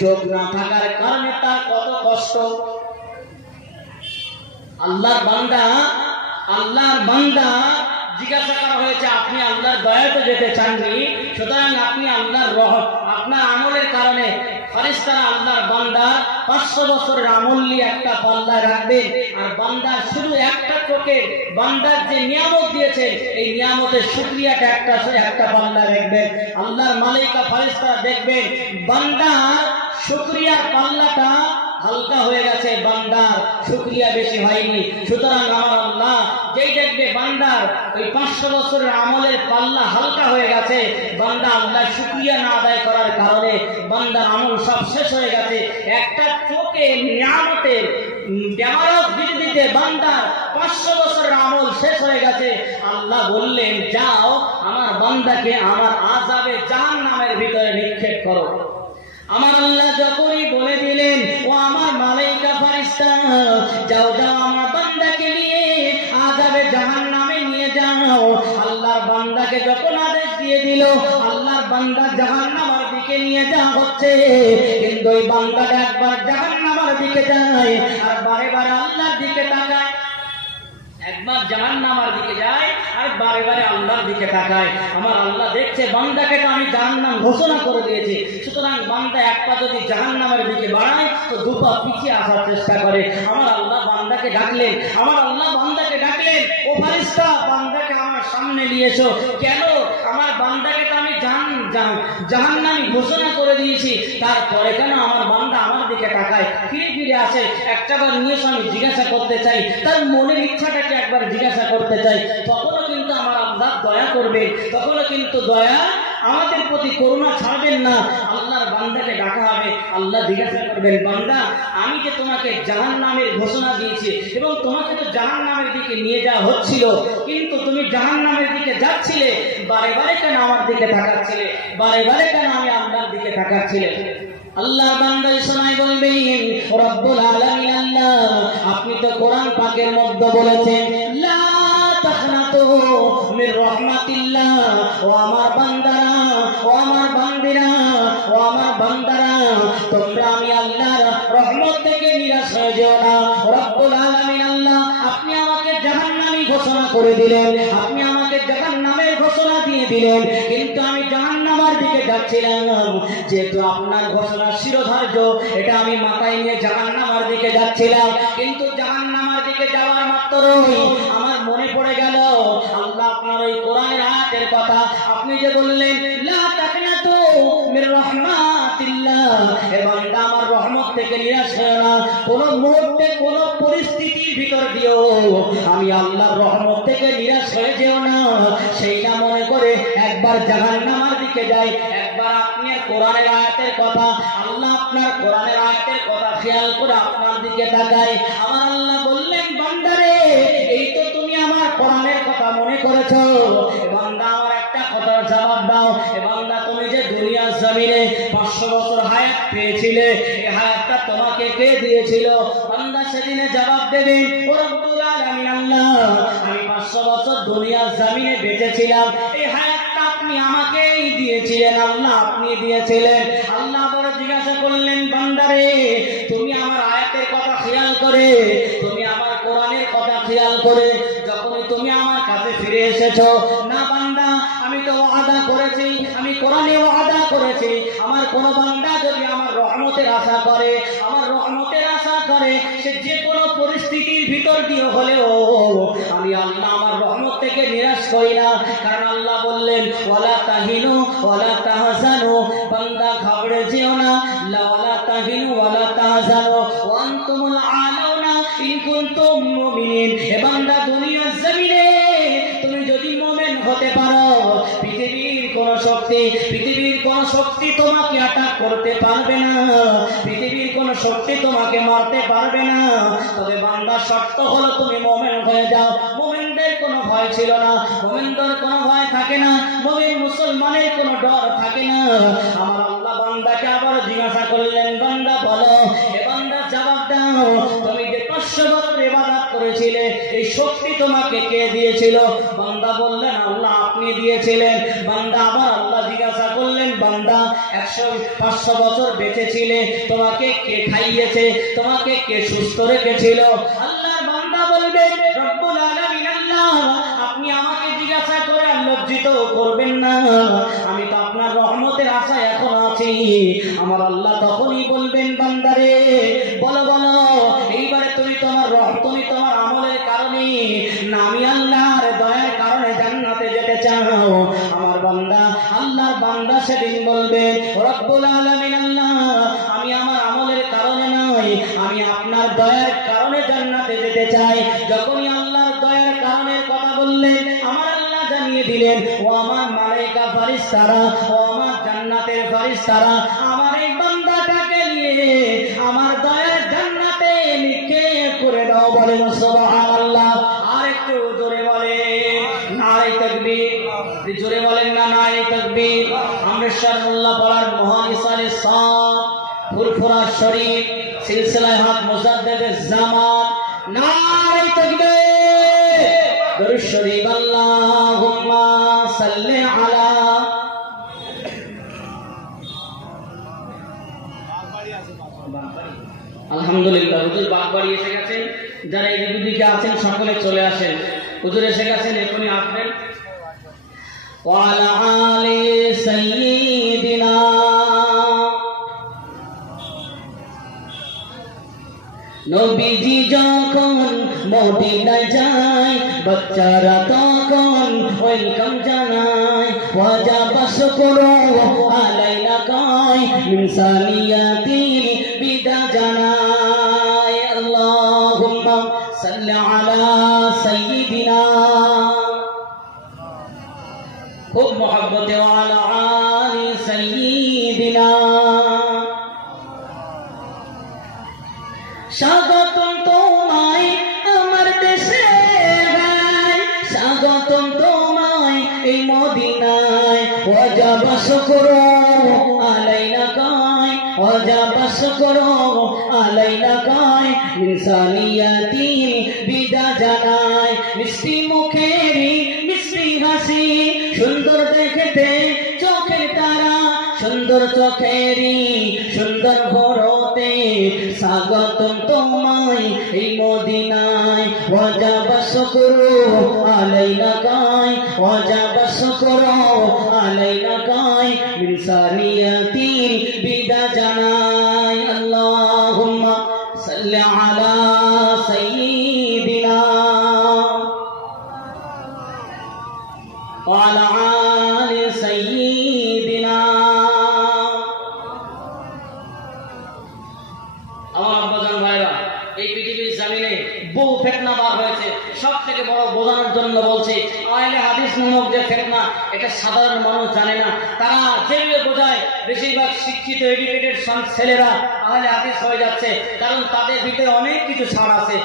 চোখ না থাকার কারণে তার কত কষ্ট। আল্লাহর বান্দা জিজ্ঞাসা করা হয়েছে আপনি আল্লাহর দয়াতে যেতে চাননি, সুতরাং আপনি আল্লাহর আপনার আমলের কারণে ফেরেশতারা আল্লাহর বান্দার 500 বছরের আমল নিয়ে একটা পাল্লা রাখবেন, আর বান্দার শুধু একটা চোখের বান্দার যে নিয়ামত দিয়েছেন এই নিয়ামতের শুকরিয়াটা একটা পাল্লা রাখবেন। আল্লাহর মালায়েকা ফেরেশতারা দেখবেন বান্দার শুকরিয়ার পাল্লাটা হালকা হয়ে গেছে, বান্দার শুকরিয়া বেশি হয়নি। সুতরাং আমার আল্লাহ যেই দেখবে বান্দার ওই 500 বছরের আমলের পাল্লা হালকা হয়ে গেছে, বান্দা আল্লাহ শুকরিয়া না আদায় করার কারণে বান্দার আমল সব শেষ হয়ে গেছে, একটা চোখে নিয়ামতের দেওয়ারত দিতে বান্দার 500 বছরের আমল শেষ হয়ে গেছে। আল্লাহ বললেন যাও আমার বান্দাকে আমার আযাবে জাহান্নামের ভিতরে নিক্ষেপ করো। আমার আল্লাহ যখনই বলে দিলেন ও আমার মালায়েকা ফেরেশতা যাও যাও আমার বান্দাকে নিয়ে আযাবে জাহান্নামে নিয়ে যাও, আল্লাহর বান্দাকে যখন আদেশ দিয়ে দিল আল্লাহর বান্দা জাহান্নামের দিকে নিয়ে যাওয়া হচ্ছে, কিন্তু ওই বান্দাটা একবার জাহান্নামের দিকে যায় আর বারে বারে আল্লাহর দিকে তাকায়, একবার জাহান্নামের দিকে যায় আর বারে বারে আল্লাহর দিকে তাকায়। আমার আল্লাহ দেখছে বান্দাকে তো আমি জাহান্নাম ঘোষণা করে দিয়েছি, সুতরাং বান্দা এক পা যদি জাহান্নামের দিকে বাড়ায় তো দু পা পিছিয়ে আসার চেষ্টা করে। আমার আল্লাহ বান্দাকে ডাকলেন, ও ফেরেশতা বান্দাকে আমার সামনে নিয়ে এসো। কেন? আমার বান্দাকে তো আমি জাহান্নামী ঘোষণা করে দিয়েছি, তারপরে কেন আমার বান্দা আমার দিকে তাকায়, ফিরে আসে? একটাবার নিয়ে আমি জিজ্ঞাসা করতে চাই, তার মনের ইচ্ছাটাকে একবার জিজ্ঞাসা করতে চাই, তখনও কিন্তু আমার আল্লাহ দয়া করবে, তখনও কিন্তু দয়া আমাদের প্রতি করুণা ছাড়বেন না। আল্লাহর বান্দাকে ডাকা হবে, আল্লাহ জিজ্ঞাসা করবেন বান্দা আমি যে তোমাকে জাহান্নামের ঘোষণা দিয়েছি এবং তোমাকে তো জাহান্নামের দিকে নিয়ে যাওয়া হচ্ছিল, কিন্তু তুমি জাহান্নামের দিকে যাচ্ছিলে, বারে বারে কেন আমার দিকে তাকাচ্ছিলে, বারে বারে কেন আমি আল্লাহর দিকে তাকাচ্ছিলে? আল্লাহ বান্দা শোনায় বলবেন রব্বুল আলামিন আল্লাহ আপনি তো কোরআন পাকের মধ্যে বলেছেন লা তাখনাতু মির রাহমাতিল্লাহ, ও আমার বান্দারা, ও আমার বান্দিরা, ও আমার বান্দারা তোমরা আমি আল্লাহর রহমত থেকে নিরাশ হয়ে যেও না। রব্বুল আলামিন আল্লাহ আপনি আমাকে জাহান্নামী ঘোষণা করে দিলেন, আপনি আমাকে জাহান্নামের ঘোষণা দিয়ে দিলেন, কিন্তু আমি জাহান্নামের দিকে যাচ্ছিলাম, যেহেতু আপনার ঘোষণা শিরোধার্য এটা আমি মাথায় নিয়ে জাহান্নামের দিকে যাচ্ছিলাম, কিন্তু জাহান্নামের দিকে যাওয়ার মাত্রই আমার মনে পড়ে গেল আল্লাহ আপনার ওই কোরআনের আয়াতের কথা, আপনি যে বললেন লা তাকনাতু মির রাহমাতিল্লাহ, হে বান্দা আমার রহমত থেকে নিরাশ হয়ো না, কোন মুহূর্তে কোন পরিস্থিতির ভিতর দিও আমি আল্লাহর রহমত থেকে নিরাশ হয়ে যেও না, সেইটা মনে করে একবার জাহান্নামের দিকে যাই, একবার আপনার কোরআনের আয়াতের কথা, আল্লাহ আপনার কোরআনের আয়াতের কথা খেয়াল করে আপনার দিকে তাকাই। আমার আল্লাহ বললেন বান্দারে এই তো তুমি আমার কোরআনের কথা মনে করেছো, বান্দা আমার একটা কথার জবাব দাও, বান্দা তুমি যে দুনিয়ার জমিনে 500 বছর হায়াত পেয়েছিলে, এই হায়াতটা তোমাকে কে দিয়েছিল? বান্দা সেদিনে জবাব দেবে ও রব্বুল আলামিন আল্লাহ আমি 500 বছর দুনিয়ার জমিনে বেঁচেছিলাম, এই হায়াতটা আপনি আমাকেই দিয়েছিলেন, আল্লাহ আপনি দিয়েছিলেন। আল্লাহ বড় জিজ্ঞাসা করলেন বান্দারে তুমি আমার আয়াতের কথা খেয়াল করে, তুমি আমার কোরআনের কথা খেয়াল করে যখনই তুমি আমার কাছে ফিরে এসেছো, না বান্দা আমি তো ওয়াদা করেছি, আমি কোরআনে ওয়াদা করেছি আমার কোন বান্দা যদি আমার রহমতের আশা করে, আমার রহমতের আশা করে, সে যে কোনো পরিস্থিতির ভিতর দিয়ে হলেও আমি আল্লাহ আমার রহমত থেকে নিরাশ করি না। কারণ আল্লাহ বললেন ওয়ালা তাহিনু ওয়ালা তাহজানু, বান্দা ঘাবড়ে যেও না, ওয়ালা তাহিনু ওয়ালা তাহজানু ওয়া আনতুমুল আলাউনা ইন কুনতুম মুমিনিন, হে বান্দা দুনিয়ার জমিনে তুমি যদি মুমিন হতে পারো পৃথিবীর কোন শক্তি তোমাকে অ্যাটাক করতে পারবে না, পৃথিবীর কোন শক্তি তোমাকে মারতে পারবে না, তবে বান্দা শর্ত হলো তুমি মুমিন হয়ে যাও। মুমিনদের কোনো ভয় ছিল না, মুমিনদের কোনো ভয় থাকে না, মুমিন মুসলমানের কোনো ডর থাকে না। আমার আল্লাহ বান্দাকে আবার জিজ্ঞাসা করলেন বান্দা বলো, এ বান্দা জবাব দাও তুমি যে 500 বছর ইবাদত করেছিলে এই শক্তি তোমাকে কে দিয়েছিল? বান্দা বললেন আল্লাহ আপনি দিয়েছিলেন। বান্দা আবার আল্লাহ জিজ্ঞাসা করলেন বান্দা 100-500 বছর বেঁচে ছিলে, তোমাকে কে খাইয়েছে, তোমাকে কে সুস্থ রেখেছিল? আল্লাহর বান্দা বলবে রব্বুল আলামিন আল্লাহ, আপনি আমাকে জিজ্ঞাসা করে আর লজ্জিত করবেন না, আমি তো আপনার রহমতের আশায় এখন আছি। আমার আল্লাহ তখনই বলবেন বান্দারে বলো বলো, এইবারে তুমি তোমার আমলের কারণে না আমি আল্লাহর দয়ার কারণে জান্নাতে যেতে চাও? আমার বান্দা, আল্লাহর বান্দা সেদিন বলবে রব্বুল আলামিন আল্লাহ, আমি আমার আমলের কারণে নয়, আমি আপনার দয়ার কারণে জান্নাতে যেতে চাই। যখনই আল্লাহর দয়ার কারণের কথা বললেন, আমার আল্লাহ জানিয়ে দিলেন ও আমার মালায়েকা ফেরেশতারা, ও আমার জান্নাতের ফেরেশতারা, আমার এই বান্দাটাকে নিয়ে আমার দয়ার জান্নাতে নিক্ষেপ করে দাও। বলেন সুবহানাল্লাহ। আর একটু জোরে বলেন নারে তাকবীর। জোরে বলেন না নারে তাকবীর। আমরেশ্বর মোল্লা পাড়ার মহান ইসারে সাদ ফুরফুরা শরীফ সিলসিলায়ে হক মুজাদ্দিদে জামান, নারে তাকবীর। দরুদ শরীফ আল্লাহুম্মা সাল্লি আলা। আলহামদুলিল্লাহ, হুজুর বাগবাড়ি এসে গেছেন। যারা এই দিকে আছেন সকলে চলে আসেন। হুজুর এসে গেছেন, এখনই আসবেন। ওয়ালা আলি সাইয়্যিদিনা, নবীজি যখন মদিনায় যায়, বাচ্চারা তখন ওয়েলকাম জানায়। ওয়াজাবা শুকরু আলাইনা কায়, ইনসানিয়াতি বিদা জানায়। আল্লাহুম্মা সাল্লি আলা সাইয়্যিদিনা, খুব মহব্বতে ওয়ালা আলি সাইয়্যিদিনা। স্বাগতম তোমায় আমার দেশে ভাই, স্বাগতম তোমায় এই মদিনায়। ওয়াজাবা শুকরু আলাইনা কায়, ওয়াজাবা শুকরু আলাইনা কায়, ইনসানিয়াতি বিদা জানায়। মিষ্টি মুখেরই মিষ্টি হাসি, সুন্দর দেখতে চোখের তারা, সুন্দর চোখেরই সুন্দর ভোরতে, স্বাগতম তোমায় এই মদিনায়। ওয়াজাবা শুকরু আলাইনা কায়, ওয়াজাবা শুকরু আলাইনা কায়, ইনসানিয়াতি বিদা জানায়। আল্লাহুম্মা সাল্লি আলা সাইয়্যিদিনা ওয়া আলা আলি সাইয়্যিদিনা। আমার আব্বাজান ভাইরা, এই পৃথিবীর জমিনে বহু ফিতনা বার হয়েছে। সব থেকে বড় বোঝানোর জন্য বলছি, আহলে হাদিস নামক যে ফিতনা, এটা সাধারণ মানুষ জানে না। তারা যেভাবে বোঝায়, বেশিরভাগ শিক্ষিত এডুকেটেড ছেলেরা আহলে হাদিস হয়ে যাচ্ছে, কারণ তাদের ভিতরে অনেক কিছু ছাড় আছে।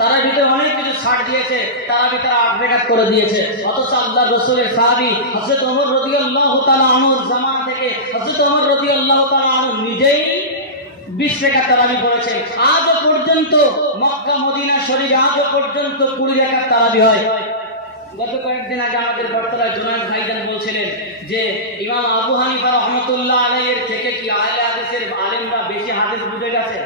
তারা ভিতরে অনেক কিছু ছাড় দিয়েছে, তারা ভিতরে আটবেঘাত করে দিয়েছে। অথচ আল্লাহ রসুলের সাহাবী হযরত ওমর রাদিয়াল্লাহু তাআলা আনহুর জামানা থেকে হযরত ওমর রাদিয়াল্লাহু তাআলা আনহু নিজেই 20 রাকাত তারাবি পড়েছেন। আজও পর্যন্ত মক্কা মদিনা শরীফে আজও পর্যন্ত 20 রাকাত তারাবি হয়। গত কয়েকদিন আগে আমাদের বর্তমানে জুনায়েদ ভাইজান বলছিলেন যে ইমাম আবু হানিফা রাহমাতুল্লাহ আলাইহির থেকে কি আহলে হাদিসের আলেমরা বেশি হাদিস বুঝে গেছে?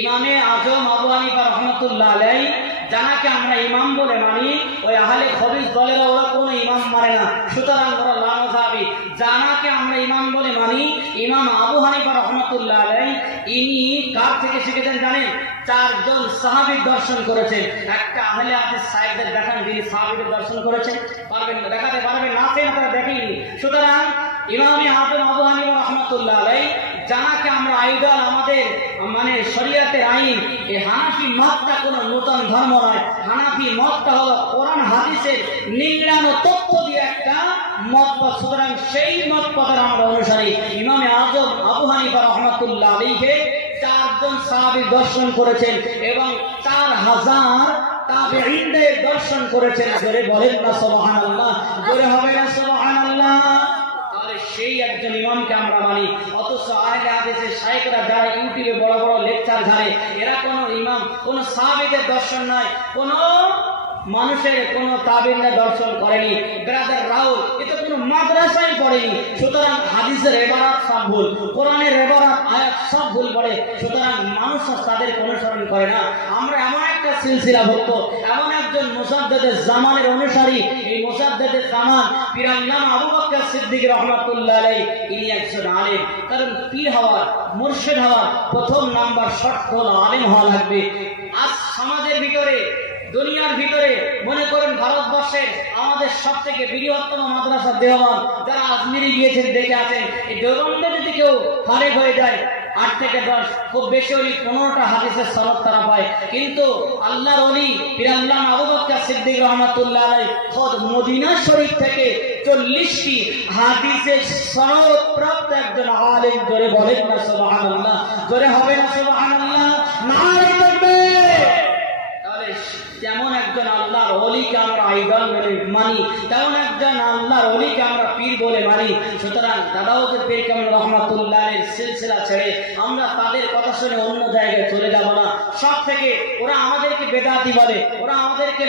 ইমামে আজম আবু হানিফা রাহমাতুল্লাহ আলাইহি, যাকে আমরা ইমাম বলে মানি, ওই আহলে হাদিস দলেরা ওরা কোনো ইমাম মানে না, সুতরাং ওরা লামাযাবি। যাকে আমরা ইমাম বলে মানি, ইমাম আবু হানিফা রাহমাতুল্লাহ আলাইহি, ইনি কার থেকে শিখেছেন জানেন? 4 জন সাহাবীর দর্শন করেছেন। একটা আহলে হাদিস সাহেবদের দেখান যিনি সাহাবীদের দর্শন করেছেন, পারবেন না, দেখাতে পারবেন না, তারা দেখেনি। সুতরাং ইমামে আজম আবু হানিফা রাহমাতুল্লাহ আলাইহি, যাকে আমরা আইডল, আমাদের মানে শরীয়তের আইন, এই হানাফি মতটা কোনো নতুন ধর্ম নয়। হানাফি মতটা হলো কোরআন হাদিসের নিংড়ানো তথ্য দিয়ে একটা মত। সুতরাং সেই মত পথের আমরা অনুসারী। ইমামে আজম আবু হানিফা রাহমাতুল্লাহ আলাইহি 4 জন সাহাবী দর্শন করেছেন এবং 4000 তাবেঈনদের দর্শন করেছেন। জোরে বলেন না সুবহানাল্লাহ, জোরে হবে না সুবহানাল্লাহ। সেই একজন ইমামকে আমরা মানি। অথচ আহলে হাদিসের শাইখরা যারা ইউটিউবে বড় বড় লেকচার ঝাড়ে, এরা কোনো ইমাম, কোনো সাহাবীদের দর্শন নয়, কোনো মানুষের কোনো তাবিন্দা দর্শন করেনি, ব্রাদার রাহুল এ তো কোনো মাদ্রাসায় পড়েনি। সুতরাং হাদিসের এবারাত সব ভুল, কোরআনের এবারাত আয়াত সব ভুল পড়ে। সুতরাং মানুষ তাদের অনুসরণ করে না। আমরা এমন একটা সিলসিলা ভক্ত, এমন একজন মুসাদ্দেদের জামানের অনুসারী, এই মুসাদ্দেদের জামান পীরের নাম আবু বকর সিদ্দিক রাহমাতুল্লাহ আলাইহি, ইনি একজন আলেম। কারণ পীর হওয়ার, মুর্শিদ হওয়ার প্রথম নাম্বার শর্ত হলো আলেম হওয়া লাগবে। আজ সমাজের ভিতরে, দুনিয়ার ভিতরে মনে করেন ভারতবর্ষের আমাদের সব থেকে বৃহত্তম মাদ্রাসা দেওবন্দ, যারা আজমিরে গিয়েছেন দেখে আছেন, এই দেওবন্দে যদি কেউ ফারেক হয়ে যায় 8 থেকে 10, খুব বেশি হলে 15টা হাদিসের সনদ তারা পায়। কিন্তু আল্লাহর ওলি পীর আল্লামা আবু বকর সিদ্দিক রাহমাতুল্লাহ আলাইহি খোদ মদিনা শরীফ থেকে 40টি হাদিসের সনদ প্রাপ্ত একজন আলেম। জোরে বলেন না সুবহানাল্লাহ, জোরে হবে না সুবহানাল্লাহ, নারে তাকবীর। তাহলে যেমন একজন আল্লাহর ওলিকে আমরা আইডল মানি, তেমন একজন আল্লাহর ওলিকে আমরা পীর বলে মানি। সুতরাং দাদাউদের পীর কামেল রহমাতুল্লাহের সিলসিলা ছেড়ে আমরা তাদের কথা শুনে অন্য জায়গায় চলে যাব না। সব থেকে ওরা আমাদেরকে বেদাতি বলে, ওরা আমাদেরকে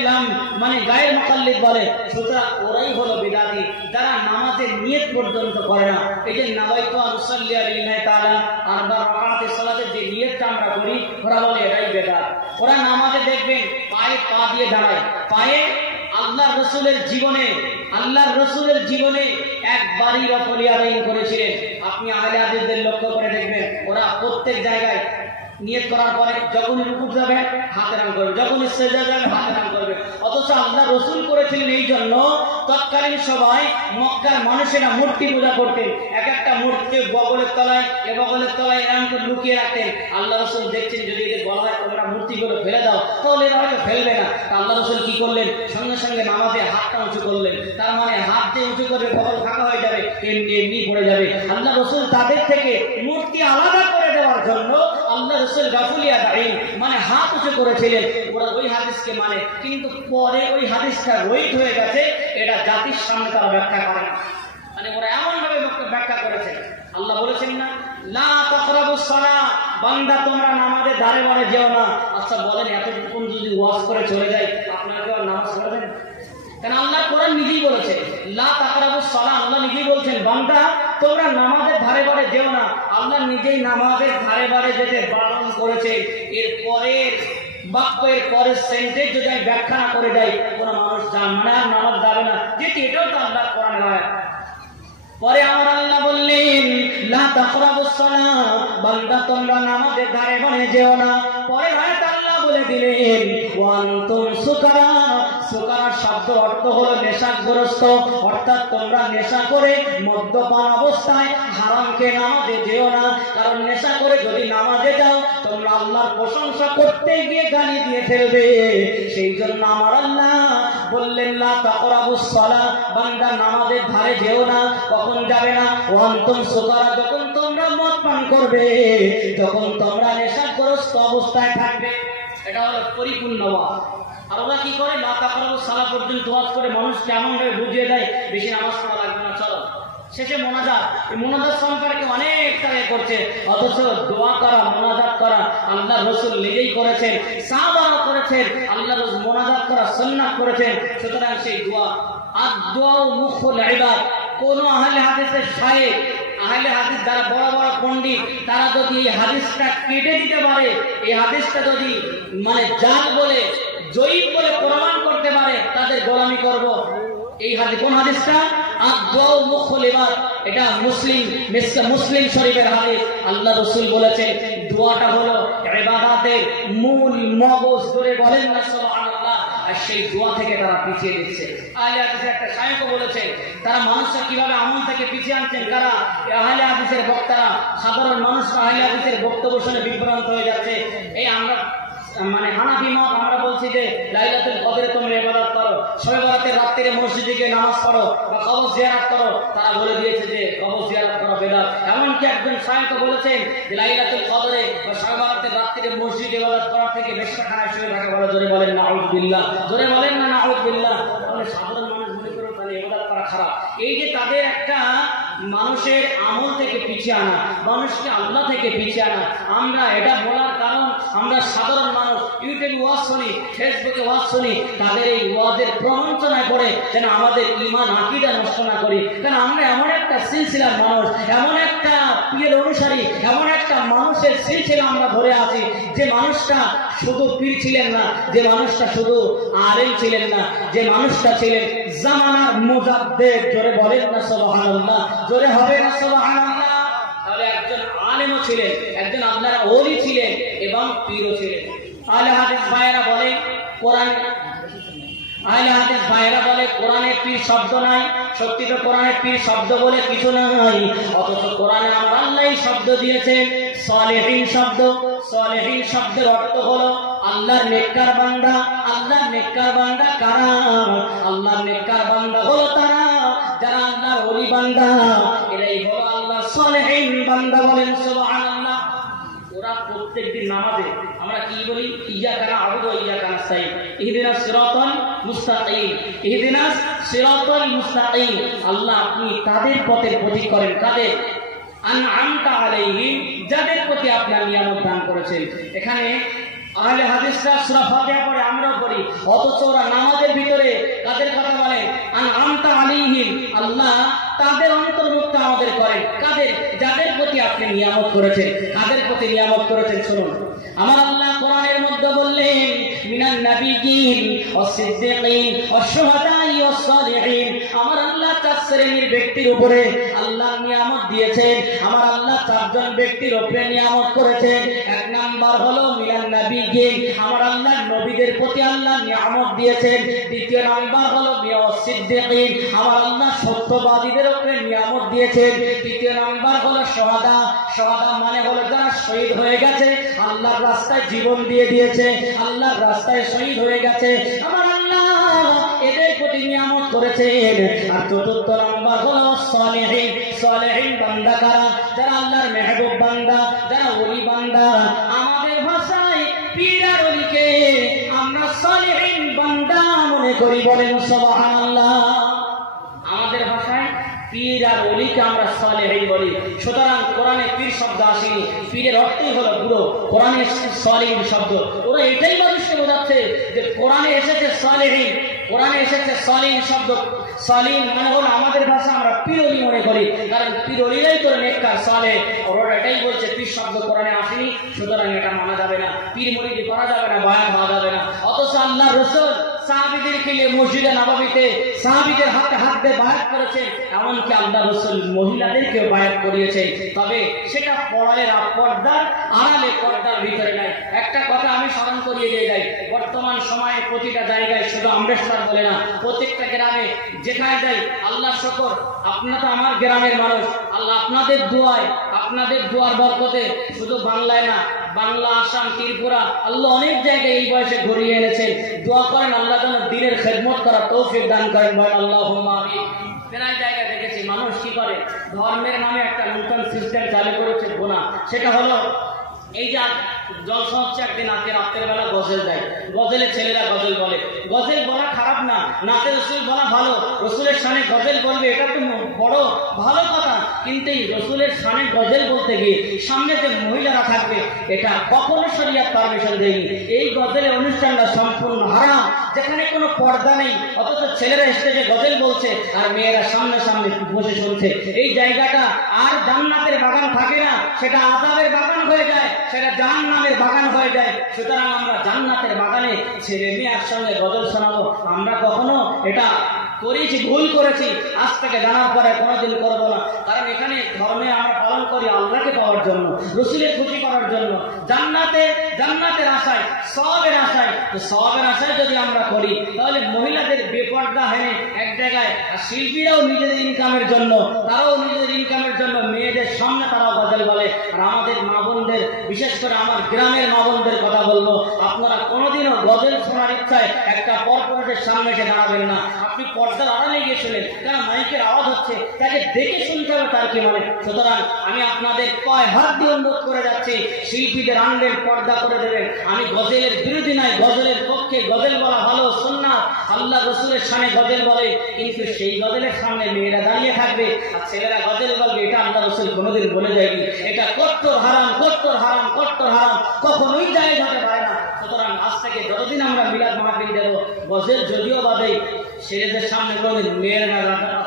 গায়ের মুকাল্লিদ বলে। সুতরাং ওরাই হলো বেদাতি, যারা নামাজের নিয়ত পর্যন্ত করে না। এই যে নাওয়াইতু আন উসাল্লি লিল্লাহি তাআলা আরবা রাকাতের সালাতের যে নিয়তটা আমরা করি, ওরা বলে এটাই বেদাত। ওরা নামাজে দেখবেন পায়ে পা দিয়ে দাঁড়ায়, পায়ে আল্লাহর রসুলের জীবনে একবারই রফলি আদায় করেছিলেন। আপনি আহলে হাদিসদের লক্ষ্য করে দেখবেন, ওরা প্রত্যেক জায়গায় নিয়ত করার পরে যখন রুকু যাবে হাতে নাম করবে, যখন সিজদা যাবে হাতে নাম করবে। অথচ আল্লাহ রসুল করেছিলেন এই জন্য তৎকালীন সবাই মক্কার মানুষেরা মূর্তি পূজা করতেন। এক একটা মূর্তিকে বগলের তলায় এরকম করে লুকিয়ে রাখতেন। আল্লাহ রসুল দেখছেন যদি এদের বলা হয় তোমরা মূর্তিগুলো ফেলে দাও, তাহলে এরা হয়তো ফেলবে না। আল্লাহ রসুল কি করলেন, সঙ্গে সঙ্গে নামাজে হাতটা উঁচু করলেন। তার মানে হাত দিয়ে উঁচু করবে, বগল ফাঁকা হয়ে যাবে, এমনি পড়ে যাবে। আল্লাহ রসুল তাদের থেকে মূর্তি আলাদা করে দেওয়ার জন্য আল্লাহ রসুল গাফুলিয়া দাইন হাত উঁচু করেছিলেন। ওরা ওই হাদিসকে মানে, কিন্তু পরে ওই হাদিসটা রহিত হয়ে গেছে, এটা জাতির সামনে তারা ব্যাখ্যা করে না। ওরা এমন ভাবে ব্যাখ্যা করেছে, আল্লাহ বলেছেন না লা তাকরাবুস সালাহ, বান্দা তোমরা নামাজের ধারে বারে যেও না। আচ্ছা বলেন, এতটুকুন যদি ওয়াজ করে চলে যায় আপনারা কেউ নামাজ পড়বেন? কারণ আল্লাহ কোরআন নিজেই বলেছে লা তাকরাবুস সালাহ, আল্লাহ নিজেই বলছেন বান্দা তোমরা নামাজের ধারে বারে যেও না। আল্লাহ নিজেই নামাজের ধারে বারে যেতে বারণ করেছে। এর পরের সেন্টেন্স যদি আমি ব্যাখ্যা না করে যাই, কোন মানুষ নামাজ যাবে না, যেটি এটাও তো আল্লাহ কোরআনের আয়াত। পরে আমার আল্লাহ বললেন লা তাকরাবুস সালাহ, বান্দা তোমরা নামাজের ধারে বারে যেও না। পরে আয়াত আল্লাহ বলে দিলেন ওয়া আনতুম সুকারা, সুকারা শব্দের অর্থ হলো নেশাগ্রস্ত, অর্থাৎ তোমরা নেশা করে মদ্যপান অবস্থায় হারামকে নামাজে যেও না। কারণ নেশা করে যদি নামাজে যাও তোমরা আল্লাহর প্রশংসা করতে গিয়ে গালি দিয়ে ফেলবে। সেই জন্য আমার আল্লাহ বললেন লা তাকরাবুস সালাহ, বান্দা নামাজের ধারে যেও না। কখন যাবে না? ওয়া আনতুম সুকারা, যখন তোমরা মদ পান করবে, যখন তোমরা নেশাগ্রস্ত অবস্থায় থাকবে। এটা হলো পরিপূর্ণ ওয়াজ। আর ওরা কি করে, লা তাকরাবুস সালাহ পর্যন্ত ওয়াজ করে মানুষকে এমন ভাবে বুঝিয়ে দেয় বেশি নামাজ পড়া লাগবে না, চলো। শেষে মোনাজাত, এই মোনাজাত সম্পর্কে অনেক তারা করছে, অথচ দোয়া করা, মোনাজাত করা আল্লাহ রসুল নিজেই করেছেন, সাহাবারা করেছেন, আল্লাহ রসুল মোনাজাত করা সুন্নাত করেছেন। সুতরাং সেই দোয়া আর দোয়াও মুখুল ইবাদ। কোন আহলে হাদিসের শায়েখ, আহলে হাদিস যারা বড় বড় পণ্ডিত, তারা যদি এই হাদিসটা কেটে দিতে পারে, এই হাদিসটা যদি জাল বলে, জয়ীব বলে প্রমাণ করতে পারে, তাদের গোলামি করব। এই হাদিস, কোন হাদিসটা? আদওয়াউ মুখুল ইবাদ, এটা মুসলিম শরীফের হাদিস। আল্লাহ রাসূল বলেছেন দোয়াটা হলো ইবাদতের মূল মগজ। ধরে বলেন না সুবহানাল্লাহ। আর সেই দোয়া থেকে তারা পিছিয়ে দিচ্ছে। আহলে হাদিসের একটা শায়খ বলেছেন তারা মানুষরা কিভাবে আমল থেকে পিছিয়ে আনছেন, কারা? আহলে হাদিসের বক্তারা। সাধারণ মানুষরা আহলে হাদিসের বক্তব্য শুনে বিভ্রান্ত হয়ে যাচ্ছে। এই আমরা হানাফি মত আমরা বলছি যে লাইলাতুল কদরে তোমরা ইবাদত করো, শবে বরাতের রাত্রিরে মসজিদে গিয়ে নামাজ পড়ো বা কবর জিয়ারত করো। তারা বলে দিয়েছে যে কবর জিয়ারত করা বিদআত। এমনকি একজন শায়খ বলেছেন যে লাইলাতুল কদরে বা শবে বরাতের রাত্রিরে মসজিদে ইবাদত করার থেকে বেশখানায় শুয়ে থাকা ভালো। জোরে বলেন নাউযুবিল্লাহ, জোরে বলেন না নাউযুবিল্লাহ। তাহলে সাধারণ মানুষ মনে করে তাহলে ইবাদত করা খারাপ। এই যে তাদের একটা মানুষের আমল থেকে পিছিয়ে আনা, মানুষকে আল্লাহ থেকে পিছিয়ে আনা। আমরা এটা বলার কারণ আমরা সাধারণ মানুষ ইউটিউবে ওয়াজ শুনি, ফেসবুকে ওয়াজ শুনি, তাদের এই ওয়াজের প্রবঞ্চনায় পড়ে যেন আমাদের ঈমান আকীদা নষ্ট না করি। কারণ আমরা এমন একটা সিলসিলার মানুষ, এমন একটা পীরের অনুসারী, এমন একটা মানুষের সিলসিলা আমরা ধরে আছি যে মানুষটা শুধু পীর ছিলেন না, যে মানুষটা শুধু আলেম ছিলেন না, যে মানুষটা ছিলেন জামানার মুজাদ্দিদ। জোরে বলেন না সুবহানাল্লাহ, জোরে হবে না সুবহানাল্লাহ। তাহলে একজন আলেমও ছিলেন, একজন আল্লাহর ওলি ছিলেন এবং পীরও ছিলেন। আহলে হাদিস ভাইয়েরা বলে কোরআন, আহলে হাদিস ভাইয়েরা বলে কোরআনে পীর শব্দ নাই। সত্যি তো কোরআনে পীর শব্দ বলে কিছু নাই, অথচ কোরআনে আমার আল্লাহ শব্দ দিয়েছেন সালেহীন শব্দ। সালেহীন শব্দের অর্থ হলো আল্লাহর নেককার বান্দা। আল্লাহর নেককার বান্দা কারা? আল্লাহর নেককার বান্দা হলো তারা যারা আল্লাহর ওলি বান্দা, এরাই হলো আল্লাহর সালেহীন বান্দা। বলেন সুবহানাল্লাহ। ওরা প্রত্যেকদিন নামাজে আমরা কি বলি? ইয়াকা না'বুদু ওয়া ইয়াকা নাস্তাঈন, ইহদিনাস সিরাতাল মুস্তাকিম, ইহদিনাস সিরাতাল মুস্তাকিম। আল্লাহ আপনি তাদের পথের পথিক করেন, কাদের? আনআমতা আলাইহিম, যাদের প্রতি আপনার নিয়ামত দান করেছেন। এখানে আহলে হাদিসরা সূরা ফাতিহা পড়ে, আমরাও পড়ি, অথচ ওরা নামাজের ভিতরে কাদের কথা বলেন? আনআমতা আলাইহিম, আল্লাহ তাদের অন্তর্ভুক্ত আমাদের করেন। কাদের? যাদের প্রতি আপনি নিয়ামত করেছেন। কাদের প্রতি নিয়ামত করেছেন শুনুন। আমার আল্লাহ কোরআনের মধ্যে বললেন মিনান নাবিয়্যিন ওয়াস সিদ্দিকিন ওয়াস শুহাদাই ওয়াস সালিহিন। আমার আল্লাহ 4 শ্রেণীর ব্যক্তির উপরে আল্লাহ নিয়ামত দিয়েছেন। আমার আল্লাহ 4 জন ব্যক্তির উপরে নিয়ামত করেছেন। এক নাম্বার হলো মিনান নাবিয়্যিন, আমার আল্লাহ নবীদের প্রতি আল্লাহ নিয়ামত দিয়েছেন। দ্বিতীয় নাম্বার হলো ওয়াস সিদ্দিকিন, আমার আল্লাহ সত্যবাদীদের উপরে নিয়ামত দিয়েছেন। তৃতীয় নাম্বার হলো শুহাদা। শুহাদা মানে হলো যারা শহীদ হয়ে গেছে, আল্লাহর রাস্তায় জীবন দিয়ে দিয়েছে, আল্লাহর রাস্তায় শহীদ হয়ে গেছে, আমার আল্লাহ এদের প্রতি নিয়ামত করেছেন। আর চতুর্থ নাম্বার হলো সালেহীন। সালেহীন বান্দা কারা? যারা আল্লাহর মেহবুব বান্দা, যারা ওলি বান্দা। আমাদের ভাষায় পীর আর ওলিকে আমরা সালেহীন বান্দা মনে করি। বলেন সুবহানাল্লাহ। আমাদের ভাষায় পীর আর ওলিকে আমরা সালেহীন বলি। সুতরাং কোরআনে পীর শব্দ আসেনি, পীরের অর্থই হলো বুড়ো। কোরআনে সালেহীন শব্দ, ওরা এটাই মানুষকে বোঝাচ্ছে যে কোরআনে এসেছে সালেহীন, কোরআনে এসেছে সালেহীন শব্দ। সালেহীন মানে হলো আমাদের ভাষা আমরা পীর ওলি মনে করি, কারণ পীর ওলিরাই তো নেককার সালেহ। ওরা এটাই বলছে পীর শব্দ কোরআনে আসেনি, সুতরাং এটা মানা যাবে না, পীর মুরিদি করা যাবে না, বায়াত হওয়া যাবে না। অথচ আল্লাহর রাসূল সাহাবীদেরকে নিয়ে মসজিদে নববীতে সাহাবীদের হাতে হাত দিয়ে বায়াত করেছেন। এমনকি আল্লাহর রাসূল মহিলাদেরকেও বায়াত করিয়েছেন, তবে সেটা পর্দার আড়ালে, পর্দার ভিতরে নাই। একটা কথা আমি স্মরণ করিয়ে দিয়ে যাই, বর্তমান সময়ে প্রতিটা জায়গায়, শুধু আমরেশ্বর বলে না, প্রত্যেকটা গ্রামে যেখানে যাই, আল্লাহ শুকর আপনারা তো আমার গ্রামের মানুষ, আল্লাহ আপনাদের দোয়ায়, আপনাদের দোয়ার বরকতে শুধু বাংলায় না, বাংলা, আসাম, ত্রিপুরা, আল্লাহ অনেক জায়গায় এই বয়সে ঘুরিয়ে এনেছেন। দোয়া করেন আল্লাহ যেন দ্বীনের খেদমত করার তৌফিক দান করেন। বলেন আল্লাহুম্মা আমিন। প্রায় জায়গায় দেখেছি মানুষ কি করে, ধর্মের নামে একটা নতুন সিস্টেম চালু করেছে গোনা। সেটা হলো এই যে জলসা হচ্ছে, একদিন আজকে রাত্রের বেলা গজল দেয়, গজলের ছেলেরা গজল বলে। গজল বলা খারাপ না, নাতে রসুল বলা ভালো, রসুলের শানে গজল বলবে এটা তো বড় ভালো কথা। কিন্তু এই রসুলের শানে গজল বলতে গিয়ে সামনে যে মহিলারা থাকবে, এটা কখনো শরিয়ত পারমিশন দেয়নি। এই গজলের অনুষ্ঠানটা সম্পূর্ণ হারাম, যেখানে কোনো পর্দা নেই, অথচ ছেলেরা স্টেজে গজল বলছে আর মেয়েরা সামনে সামনে বসে শুনছে। এই জায়গাটা আর জান্নাতের বাগান থাকে না, সেটা আযাবের বাগান হয়ে যায়, সেটা জাহান্নামের বাগান হয়ে যায়। সুতরাং আমরা জান্নাতের বাগানে ছেলে মেয়ে একসঙ্গে গজল শোনাবো, আমরা কখনো এটা করেছি, ভুল করেছি, আজ থেকে জানার পরে কোনোদিন করবো না। কারণ এখানে ধর্মে আমরা পালন করি আল্লাহকে পাওয়ার জন্য, রসুলের খুশি করার জন্য, জান্নাতের আশায়, সওয়াবের আশায়। তো সওয়াবের আশায় যদি আমরা করি, তাহলে মহিলাদের বেপর্দা হেনে এক জায়গায়, আর শিল্পীরাও নিজেদের ইনকামের জন্য, তারাও নিজেদের ইনকামের জন্য মেয়েদের সামনে তারাও গজল বলে। আর আমাদের মা বোনদের, বিশেষ করে আমার গ্রামের মা বোনদের কথা বলবো, আপনারা কোনোদিনও গজল শোনার ইচ্ছায় একটা পরপুরুষের সামনে এসে দাঁড়াবেন না। আপনি পর্দার আড়ালে গিয়ে শুনেন, কেন মাইকের আওয়াজ হচ্ছে, তাকে দেখে শুনতে হবে তার কি মানে। সুতরাং আমি আপনাদের পায়ে হাত দিয়ে অনুরোধ করে যাচ্ছি, শিল্পীদের আনবেন, পর্দা করে দেবেন। আমি গজলের বিরোধী নাই, গজলের পক্ষে, গজল বলা ভালো, সুন্নাত, আল্লাহ রসুলের সামনে গজল বলে, কিন্তু সেই গজলের সামনে মেয়েরা দাঁড়িয়ে থাকবে আর ছেলেরা গজল বলবে, এটা আল্লাহ রসুল কোনোদিন বলে যায়নি। এটা কট্টর হারাম, কট্টর হারাম, কট্টর হারাম, কখনোই জায়েজ হতে পারে না। সুতরাং আজ থেকে যতদিন আমরা মিলাদ মাহফিল দেব, গজল যদিও বাদে ছেলেদের সামনে কোনোদিন মেয়েরা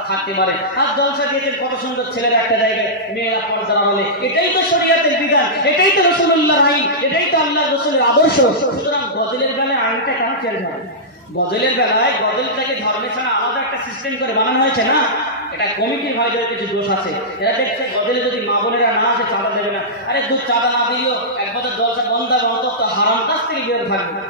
থাকতে পারে। আর জলসা দিয়েছেন কত সুন্দর, ছেলেরা একটা জায়গায়, মেয়েরা পর্দার আড়ালে। এটাই তো শরীয়তের বিধান, এটাই তো রাসূলুল্লাহর আইন, এটাই তো আল্লাহ রসুলের আদর্শ। সুতরাং গজলের বেলায় আইনটা কেন চেঞ্জ হয়? গজলের বেলায় গজলটাকে ধর্মের ছাড়া আলাদা একটা সিস্টেম করে বানানো হয়েছে না? এটা কমিটির ভাইদের কিছু দোষ আছে। এরা দেখছে গজলে যদি মা বোনেরা না আসে চাঁদা দেবে না। আরে দুধ চাঁদা না দিলেও এক বছর জলসা বন্ধ হবে, অন্তত হারাম কাজ থেকে বিরত থাকবে।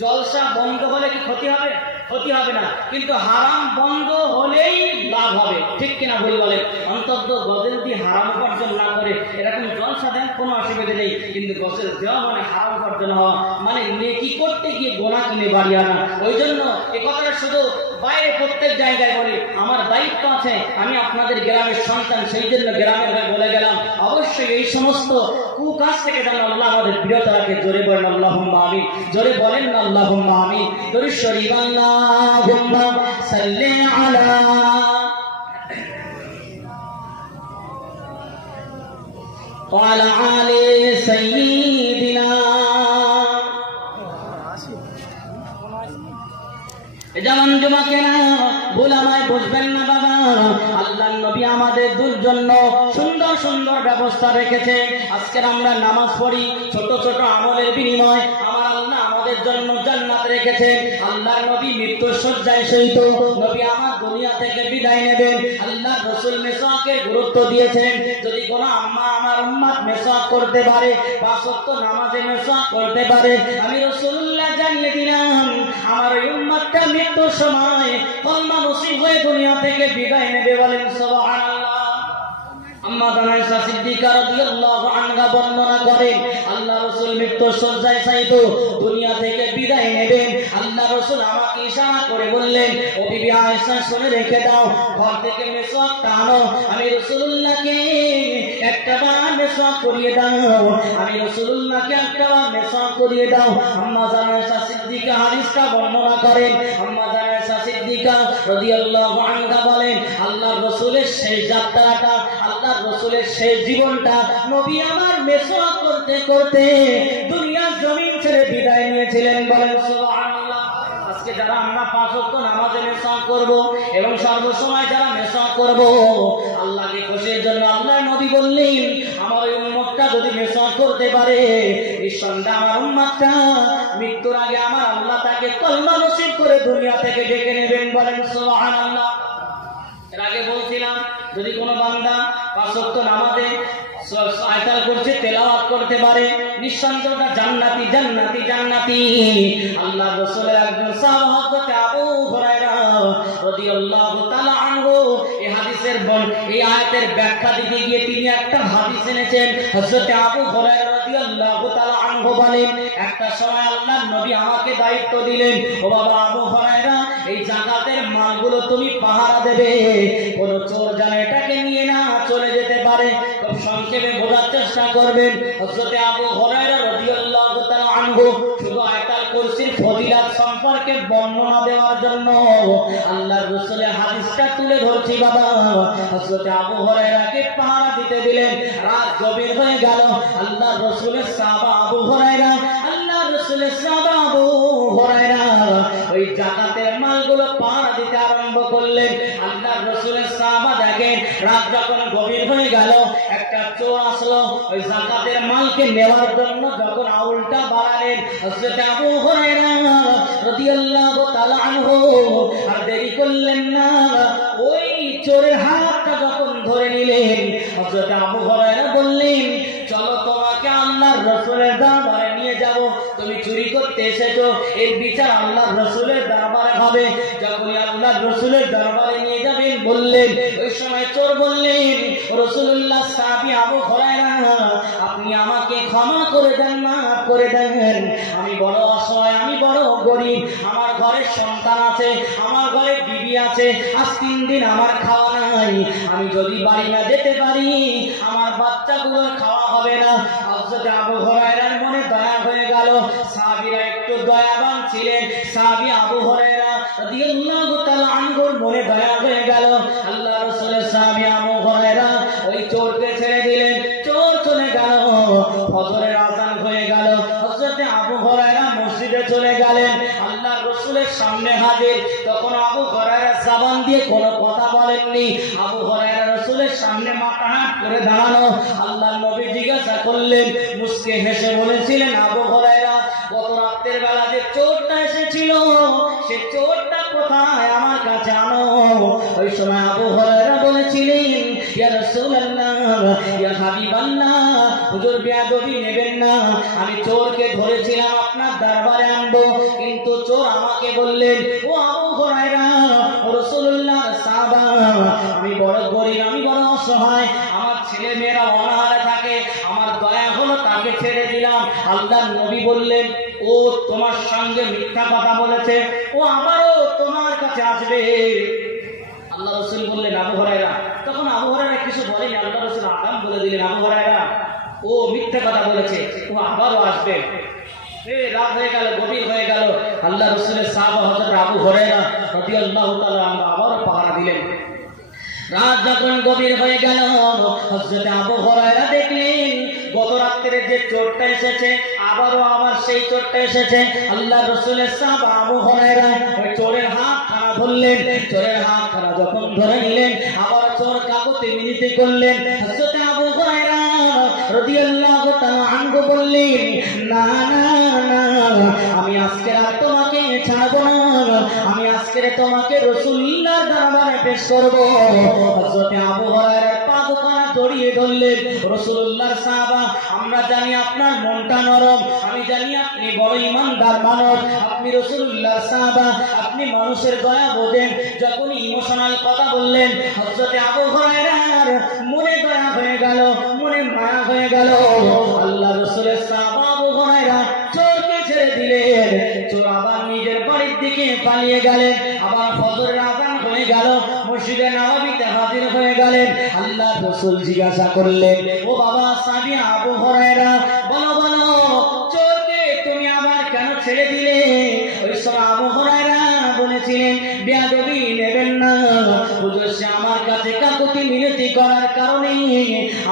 জলসা বন্ধ হলে কি ক্ষতি হবে? ক্ষতি হবে না, কিন্তু হারাম বন্ধ হলেই লাভ হবে। ঠিক কিনা ভুল বলেন? অন্তত গজল দিয়ে হারাম উপার্জন না করে এরকম জলসা দেন, কোনো অসুবিধা নেই, কিন্তু গজল দেওয়া মানে হারাম উপার্জন হওয়া, মানে নেকি করতে গিয়ে গোনা কিনে বাড়ি আনা। ওই জন্য এ কথাটা শুধু বাইরে প্রত্যেক জায়গায় বলি, আমার দায়িত্ব আছে, আমি আপনাদের গ্রামের সন্তান, সেই জন্য গ্রামের হয়ে বলে গেলাম, অবশ্যই এই সমস্ত কুকাজ থেকে যেন আল্লাহ আমাদের বিরত রাখে। জোরে বলেন আল্লাহুম্মা আমিন, জোরে বলেন না আল্লাহুম্মা আমিন। দরুদ শরীফ আল্লাহুম্মা সাল্লি আলা ওয়া আলা আলি সাইয়্যিদিনা। যেমন জুমাকে না ভুল আমায় বুঝবেন না বাবা, আল্লাহ নবী আমাদের জন্য সুন্দর সুন্দর ব্যবস্থা রেখেছে। আজকের আমরা নামাজ পড়ি, ছোট ছোট আমলের বিনিময় আমার আল্লাহ আমাদের জন্য জান্নাত রেখেছে। আল্লাহ নবী মৃত্যু শয্যায় শয়িত, নবী আমার দুনিয়া থেকে বিদায় নেবেন। আল্লাহ রাসূল মেসওয়াকের গুরুত্ব দিয়েছেন। যদি কোনো আম্মা আমার উম্মত মেসওয়াক করতে পারে, পাঁচ ওয়াক্ত নামাজে মেসওয়াক করতে পারে, আমি রাসূলুল্লাহ জানিয়ে দিলাম আমার এই উম্মতটা মৃত্যুর সময় কলমা নসিব হয়ে দুনিয়া থেকে বিদায় নেবে। বলেন সুবহানাল্লাহ। আম্মা আয়েশা সিদ্দিকা রাদিয়াল্লাহু আনহা বর্ণনা করেন, আল্লাহ রাসূল মৃত্যুর শয্যায় শায়িত, দুনিয়া থেকে বিদায় নেবেন। আল্লাহ রাসূল আমাকে ইশারা করে বললেন, ও বিবি আয়েশা শুনে রেখে দাও, ঘর থেকে মেসওয়াকটা আনো, আমি রাসূলুল্লাহকে একটা বার মেসওয়াক করিয়ে দাও, আমি রাসূলুল্লাহকে একটা বার মেসওয়াক করিয়ে দাও। আম্মা আয়েশা সিদ্দিকা হাদিসটা বর্ণনা করেন। আম্মা আয়েশা সিদ্দিকা রাদিয়াল্লাহু আনহা বলেন, আল্লাহর রাসূলের শেষ যাত্রাটা, আল্লাহর রাসূলের শেষ জীবনটা নবী আমার মেসওয়াক করতে করতে দুনিয়ার জমিন ছেড়ে বিদায় নিয়েছিলেন। বলেন সুবহানাল্লাহ। আজকে যারা আমরা পাঁচ ওয়াক্ত নামাজে মেসওয়াক করব এবং সর্বসময় যারা মেসওয়াক করব, আল্লাহকে খুশির জন্য আল্লাহর নবী বললেন, আমার উম্মতটা যদি মেসওয়াক করতে পারে, নিঃসন্দেহে আমার উম্মতটা মৃত্যুর আগে আমার আল্লাহ তাকে কলমা নসিব করে দুনিয়া থেকে ডেকে নেবেন। বলেন সুবহানাল্লাহ। এর আগে বলছিলাম, যদি কোনো বান্দা পাঁচ ওয়াক্ত নামাজে আয়াতুল কুরসি তেলাওয়াত করতে পারে, নিঃসন্দেহে জান্নাতি জান্নাতি জান্নাতি। আল্লাহ রাসূলের একজন সাহাবা হযরত আবু হুরায়রা রাদিয়াল্লাহু তাআলা আনহু এই হাদিসের এই আয়াতের ব্যাখ্যা দিতে গিয়ে তিনি একটা হাদিস এনেছেন। হযরত আবু হুরায়রা রাদিয়াল্লাহু তাআলা আনহু বলেন, একটা সময় আল্লাহর নবী আমাকে দায়িত্ব দিলেন, ও বাবা আবু হুরায়রা, এই যাকাতের মালগুলো তুমি পাহারা দেবে, কোন চোর যেন এটাকে নিয়ে না চলে যেতে পারে। খুব সংক্ষেপে বোঝার চেষ্টা করবেন। হযরত আবু হুরায়রা রাদিয়াল্লাহু তাআলা আনহু শুধু আয়াতুল কুরসির ফজিলত সম্পর্কে বর্ণনা দেওয়ার জন্য আল্লাহর রাসূলের হাদিসটা তুলে ধরছি বাবা। হযরত আবু হুরায়রাকে পাহারা দিতে দিলেন। রাত গভীর হয়ে গেল। আল্লাহর রাসূলের সাহাবা আবু হুরায়রা, আল্লাহর রাসূলের সাহাবা আবু হুরায়রা ওই যাকাতের মালগুলো পাহারা দিতে আরম্ভ করলেন। আল্লাহর রাসূলের সাহাবা দেখেন, রাত যখন গভীর হয়ে গেল, একটা চোর আসলো ওই যাকাতের মালকে নেওয়ার জন্য। যখন আউলটা বাড়ালেন, হযরত আবু হুরায়রা রাদিয়াল্লাহু তাআলা আনহু আর দেরি করলেন না, ওই চোরের হাতটা যখন ধরে নিলেন, হযরত আবু হুরায়রা বললেন, চলো তোমাকে আল্লাহর রাসূলের দরবারে নিয়ে যাব, তুমি চুরি করতে এসেছো, এর বিচার আল্লাহর রাসূলের দরবারে হবে। যখন আল্লাহর রাসূলের দরবারে নিয়ে যাবেন বললেন, ওই সময় চোর বললেন, রাসূলুল্লাহ সাহাবী আবু হুরায়রা আপনি আমাকে ক্ষমা করে দেন, মাফ করে দেন। আমি বড় অসহায়, আমি বড় গরিব, আমার ঘরে সন্তান আছে, আমার ঘরে বিবি আছে, আজ 3 দিন আমার খাওয়া নাই। আমি যদি বাড়ি না যেতে পারি আমার বাচ্চাগুলোর খাওয়া হবে না। হযরত আবু হুরায়রার মনে দয়া হয়ে গেল। সাহাবীরা একটু দয়াবান ছিলেন। সাহাবী আবু হুরায়রা রাদিয়াল্লাহু তাআলা আনহুর মনে দয়া হয়ে গেল। আল্লাহ রাসূলের সাহাবী আবু হুরায়রা ওই চোরকে ছেড়ে দিলেন। চোর চলে গেল। ফজরের আযান হয়ে গেল। হযরত আবু হুরায়রা মসজিদে চলে গেলেন। আল্লাহ রাসূলের সামনে হাজির। তখন আবু হুরায়রা জবান দিয়ে কোনো কথা বলেননি। আবু হুরায়রা রাসূলের সামনে মাথা হাত করে দাঁড়ানো। আল্লাহর নবী জিজ্ঞাসা করলেন, মুস্কে হেসে বলেছিলেন, আবু হুরায়রা, গত রাতের বেলা যে চোরটা এসেছিল সে চোরটা কোথায়, আমার কাছে আনো। ওই সময় আবু হুরায়রা বলেছিলেন, ইয়া রাসূলুল্লাহ, ইয়া হাবিবাল্লাহ, হুজুর বেয়াদবি নেবেন না, আমি চোরকে ধরেছিলাম আপনার দরবারে আনবো, কিন্তু চোর আমাকে বললেন, ও আবু হুরায়রা, রাসূলুল্লাহর সাহাবা, আমি বড় গরিব, আমি বড় অসহায়, আমার ছেলে মেয়েরা অনাহারে থাকে, আমার দয়া হলো তাকে ছেড়ে দিলাম। আল্লাহর নবী বললেন, ও তোমার সঙ্গে মিথ্যা কথা বলেছে, ও আবারও তোমার কাছে আসবে। আল্লাহ রাসূল বললেন, আবু হুরায়রা, তখন আবু হুরায়রা কিছু বলেনি। আল্লাহ রাসূল আগাম বলে দিলেন, আবু হুরায়রা, ও মিথ্যা কথা বলেছে, ও আবারও আসবে। রাত হয়ে গেল, গভীর হয়ে গেল। আল্লাহ রাসূলের সাহাবা হযরত আবু হুরায়রা রাদিয়াল্লাহু তাআলা আনহু আবারও পাহারা দিলেন। রাত যখন গভীর হয়ে গেল, হযরত আবু হুরায়রা দেখলেন গত রাত্রে যে চোরটা এসেছে আবার সেই চোরটা এসেছে। আল্লাহ রাসূলের সাহাবা আবু হুরায়রা ওই চোরের হাত খানা ধরলেন। চোরের হাত খানা যখন ধরে নিলেন, আবার চোর কাকুতি মিনতি করলেন। হযরত আবু হুরায়রা রাদিয়াল্লাহু তাআলা আনহু বললেন, না না না, আমি আজকে আর তোমাকে ছাড়বো না, আমি আজকে তোমাকে রাসূলুল্লাহর দরবারে পেশ করব। হযরত আবু হুরায়রার পা দুখানা জড়িয়ে ধরলেন। রাসূলুল্লাহর সাহাবা, আমরা জানি আপনার মনটা নরম, আমি জানি আপনি বড় ঈমানদার মানুষ, আপনি রাসূলুল্লাহর সাহাবা, আপনি মানুষের দয়া বোঝেন। যখন ইমোশনাল কথা বললেন, হযরত আবু হুরায়রার মনে দয়া হয়ে গেল, মনে মায়া হয়ে গেল। আল্লাহ রাসূলের সাহাবা আবু হুরায়রা চোরকে ছেড়ে দিলেন। চোর আবার নিজের বাড়ির দিকে পালিয়ে গেলেন। আবার ফজরের আযান হয়ে গেল, মসজিদে নববীতে হাজির হয়ে গেলেন। আল্লাহ রাসূল জিজ্ঞাসা করলেন, ও বাবা সাহাবী আবু হুরায়রা, বলো বলো, চোরকে তুমি আবার কেন ছেড়ে দিলে? ওই সময় আবু হুরায়রা বলেছিলেন, বেয়াদবি নেবেন না, হুজুর সে আমার কাছে কাকুতি মিনতি করার কারণে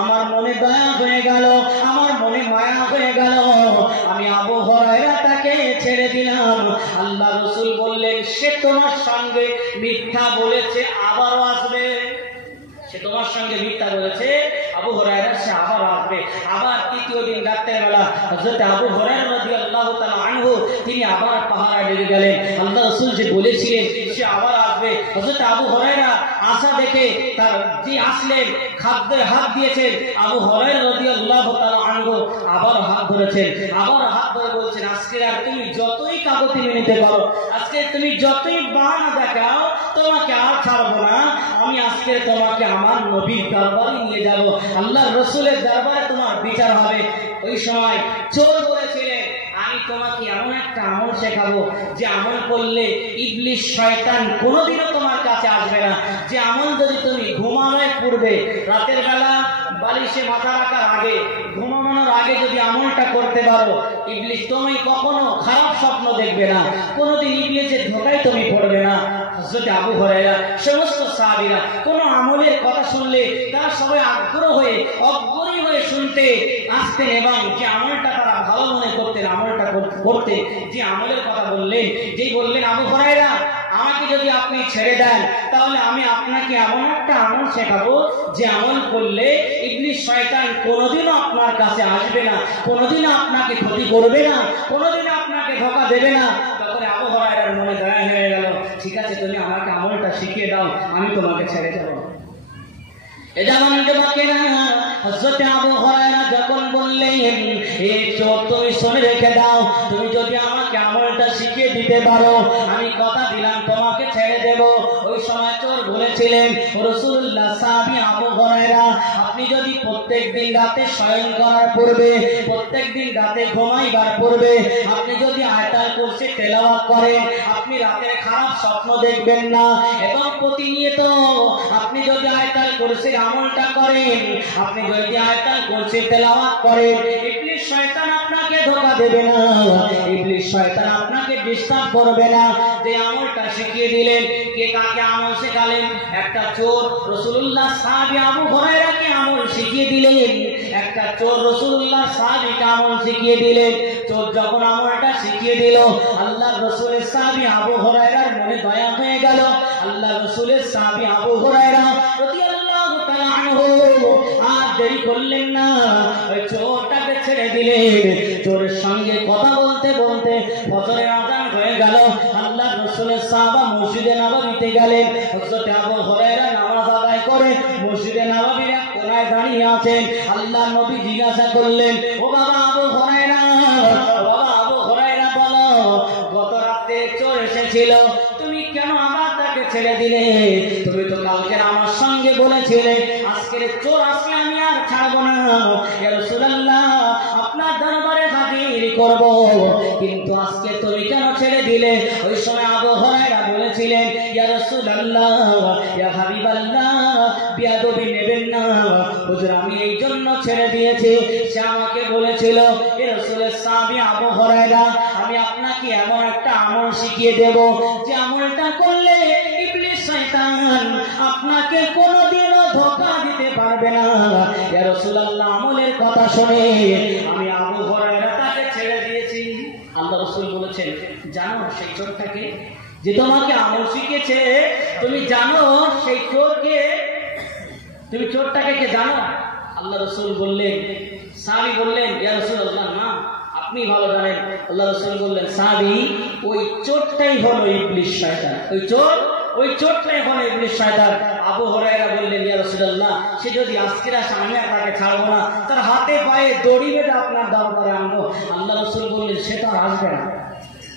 আমার মনে দয়া হয়ে গেল, আমার মনে মায়া হয়ে গেল, আমি আবু হুরায়রা তাকে ছেড়ে দিলাম। আল্লাহ রাসূল বললেন, সে তোমার সঙ্গে মিথ্যা বলেছে, আবারও আসবে। সে তোমার সঙ্গে মিথ্যা বলেছে, আবু হুরায়রা, সে আবার আসবে। আবার তৃতীয় দিন রাতের বেলা হযরত আবু হুরায়রা রাদিয়াল্লাহু তাআলা আনহু তিনি আবার পাহারায় লেগে গেলেন। আল্লাহ রাসূল যে বলেছিলেন সে আবার আসবে, হযরত আবু হুরায়রা আশা দেখে তার যে আসলেন, খাদ্যের হাত দিয়েছেন, আবু হুরায়রা রাদিয়াল্লাহু তাআলা আনহু আবার হাত ধরেছেন, আবার হাত ধরে বলছেন, আজকে আর তুমি যতই কাকুতি মিনতি করো, আজকে তুমি যতই বাহানা দেখাও, তোমাকে আর ছাড়বো না, আমি আজকে তোমাকে আমার নবীর দরবারে নিয়ে যাব, আল্লাহ রাসূলের দরবারে তোমার বিচার হবে। ওই সময় চোর বলেছিলেন, আমি তোমাকে এমন একটা আমল শেখাবো যে আমল করলে ইবলিশ শয়তান কোনোদিনও তোমার কাছে আসবে না। যে আমল যদি তুমি ঘুমানোর পূর্বে, রাতের বেলা বালিশে মাথা রাখার আগে, ঘুমানোর আগে যদি আমলটা করতে পারো, ইবলিশ তুমি কখনো খারাপ স্বপ্ন দেখবে না, কোনোদিন ইবলিশের ধোঁকায় তুমি পড়বে না। হযরত আবু হুরায়রা, সমস্ত সাহাবীরা কোন আমলের কথা শুনলে তারা সবাই অগ্রণী হয়ে শুনতে আসতেন, এবং যে আমলটা তারা ভালো মনে করতেন, আমলটা করতে যে আমলের কথা বললেন, যেই বললেন, আবু হুরায়রা, আমাকে যদি আপনি ছেড়ে দেন তাহলে আমি আপনাকে এমন একটা আমল শেখাবো যে আমল করলে ইবলিশ শয়তান কোনোদিনও আপনার কাছে আসবে না, কোনোদিনও আপনাকে ক্ষতি করবে না, কোনোদিনও আপনাকে ধোঁকা দেবে না। তখন আবু হুরায়রার মনে দয়া হয়ে গেল, ঠিক আছে, তুমি আমাকে আমলটা শিখিয়ে দাও, আমি তোমাকে ছেড়ে যাবো। এটা মানতে পারবে না। হযরত আবু হুরায়রা যখন বললেন, এই চোর তুমি শুনে রেখে দাও, তুমি যদি আমাকে আমাকে আমলটা শিখিয়ে দিতে পারো, আমি কথা দিলাম তোমাকে ছেড়ে দেব। ওই সময় চোর বলেছিলেন, রাসূলুল্লাহ সাহাবী আবু হুরায়রা, আপনি যদি প্রত্যেকদিন রাতে শয়ন করার পূর্বে, প্রত্যেকদিন রাতে ঘুমাইবার পূর্বে আপনি যদি আয়াতুল কুরসি তেলাওয়াত করেন, আপনি রাতের খারাপ স্বপ্ন দেখবেন না। এবং প্রতিনিয়ত আপনি যদি আয়াতুল কুরসির আমলটা করেন, আপনি যদি আয়াতুল কুরসি তেলাওয়াত করেন, ইবলিস শয়তান আপনাকে ধোঁকা দেবে না, ইবলিস শয়তান আপনাকে ডিস্টার্ব করবে না। যে আমলটা শিখিয়ে দিলেন, কে কাকে আমল শেখালেন? একটা চোর রাসূলুল্লাহ সাহাবী আবু হুরায়রাকে আমল শিখিয়ে দিলেন, একটা চোর রাসূলুল্লাহ সাহাবীকে আমল শিখিয়ে দিলেন। চোর যখন আমলটা শিখিয়ে দিল, আল্লাহর রাসূলের সাহাবী আবু হুরায়রার মনে দয়া হয়ে গেল। আল্লাহর রাসূলের সাহাবী আবু হুরায়রা রাদিয়াল্লাহু তাআলা আনহু আর দেরি করলেন না, ওই চোরটাকে ছেড়ে দিলেন। চোরের সঙ্গে কথা বলতে বলতে ফজরের আযান হয়ে গেল। আল্লাহর রাসূলের সাহাবা মসজিদে নববীতে গেলেন। হযরত আবু হুরায়রা নামাজ আদায় করে মসজিদে নববীর এক কোণায় দাঁড়িয়ে আছেন। আল্লাহর নবী জিজ্ঞাসা করলেন, ও বাবা আবু হুরায়রা, বাবা আবু হুরায়রা বলো, গত রাতে চোর এসেছিল, তুমি কেন আবার তাকে ছেড়ে দিলে? তুমি তো কালকে আমার সঙ্গে বলেছিলে আজকের চোর আসলে আমি আর ছাড়বো না, ইয়া রাসূলুল্লাহ আপনার দরবারে হাজির করব, কিন্তু আজকে তুমি কেন ছেড়ে দিলে? ওই সময় আবু হুরায়রা বলেছিলেন, ইয়া রাসূলুল্লাহ, ইয়া হাবিবাল্লাহ, বিয়াদবি নেবেন না, হুজুর আমি এই জন্য ছেড়ে দিয়েছি। সে আমাকে বলেছিল, এ রাসূলের সাহাবী আবু হুরায়রা, আমি আপনাকে এমন একটা আমল শিখিয়ে দেব যে আমলটা করলে ইবলিস শয়তান আপনাকে কোনোদিনও ধোঁকা দিতে পারবে না। ইয়া রাসূলুল্লাহ আমলের কথা শুনে আমি আবু হুরায়রা তাকে ছেড়ে দিয়েছি। আল্লাহ রাসূল বলেছেন, জানো সেই চোরটাকে যে তোমাকে আমল শিখিয়েছে, তুমি জানো সেই চোরকে, তুমি চোরটাকে কে জানো? আল্লাহ রাসূল বললেন, সাহাবী বললেন, ইয়া রাসূলুল্লাহ না, আপনি ভালো জানেন। আল্লাহ রাসূল বললেন, সাহাবী ওই চোরটাই হলো ইবলিস শয়তান, ওই চোরটাই হলো ইবলিস শয়তান। আবু হুরায়রা বললেন, ইয়া রাসূলুল্লাহ সে যদি আজকের আসে আমি তাকে ছাড়বো না, তার হাতে পায়ে দড়ি বেঁধে আপনার দরবারে আনবো। আল্লাহ রাসূল বললেন, সে তো আসবে না,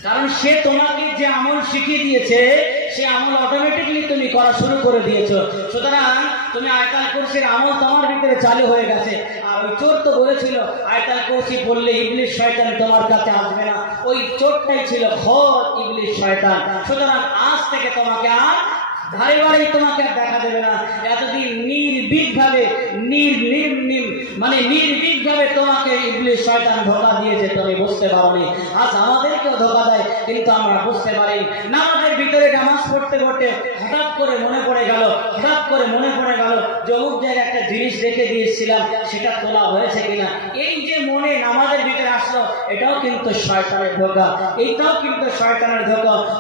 কারণ সে তোমাকে যে আমল শিখিয়ে দিয়েছে সে আমল অটোমেটিকলি তুমি করা শুরু করে দিয়েছো। সুতরাং তুমি আয়াতুল কুরসির আমল তোমার ভিতরে চালু হয়ে গেছে। আর ওই চোর তো বলেছিল আয়াতুল কুরসি পড়লে ইবলিস শয়তান তোমার কাছে আসবে না, ওই চোরটাই ছিল খোদ ইবলিস শয়তান। সুতরাং আজ থেকে তোমাকে আর ধারে বাড়ি তোমাকে আর দেখা দেবে না। এতদিন নির্ভীকভাবে নির্ভীকভাবে তোমাকে ইবলিস শয়তান ধোঁকা দিয়েছে, তুমি বুঝতে পারোনি। আজ আমাদেরকেও ধোঁকা দেয়, কিন্তু আমরা বুঝতে পারি। নামাজের ভিতরে নামাজ পড়তে পড়তে হঠাৎ করে মনে পড়ে গেল যে অমুক জায়গায় একটা জিনিস রেখে দিয়েছিলাম, সেটা তোলা হয়েছে কিনা। এই যে মনে নামাজের ভিতরে আসলো, এটাও কিন্তু শয়তানের ধোঁকা,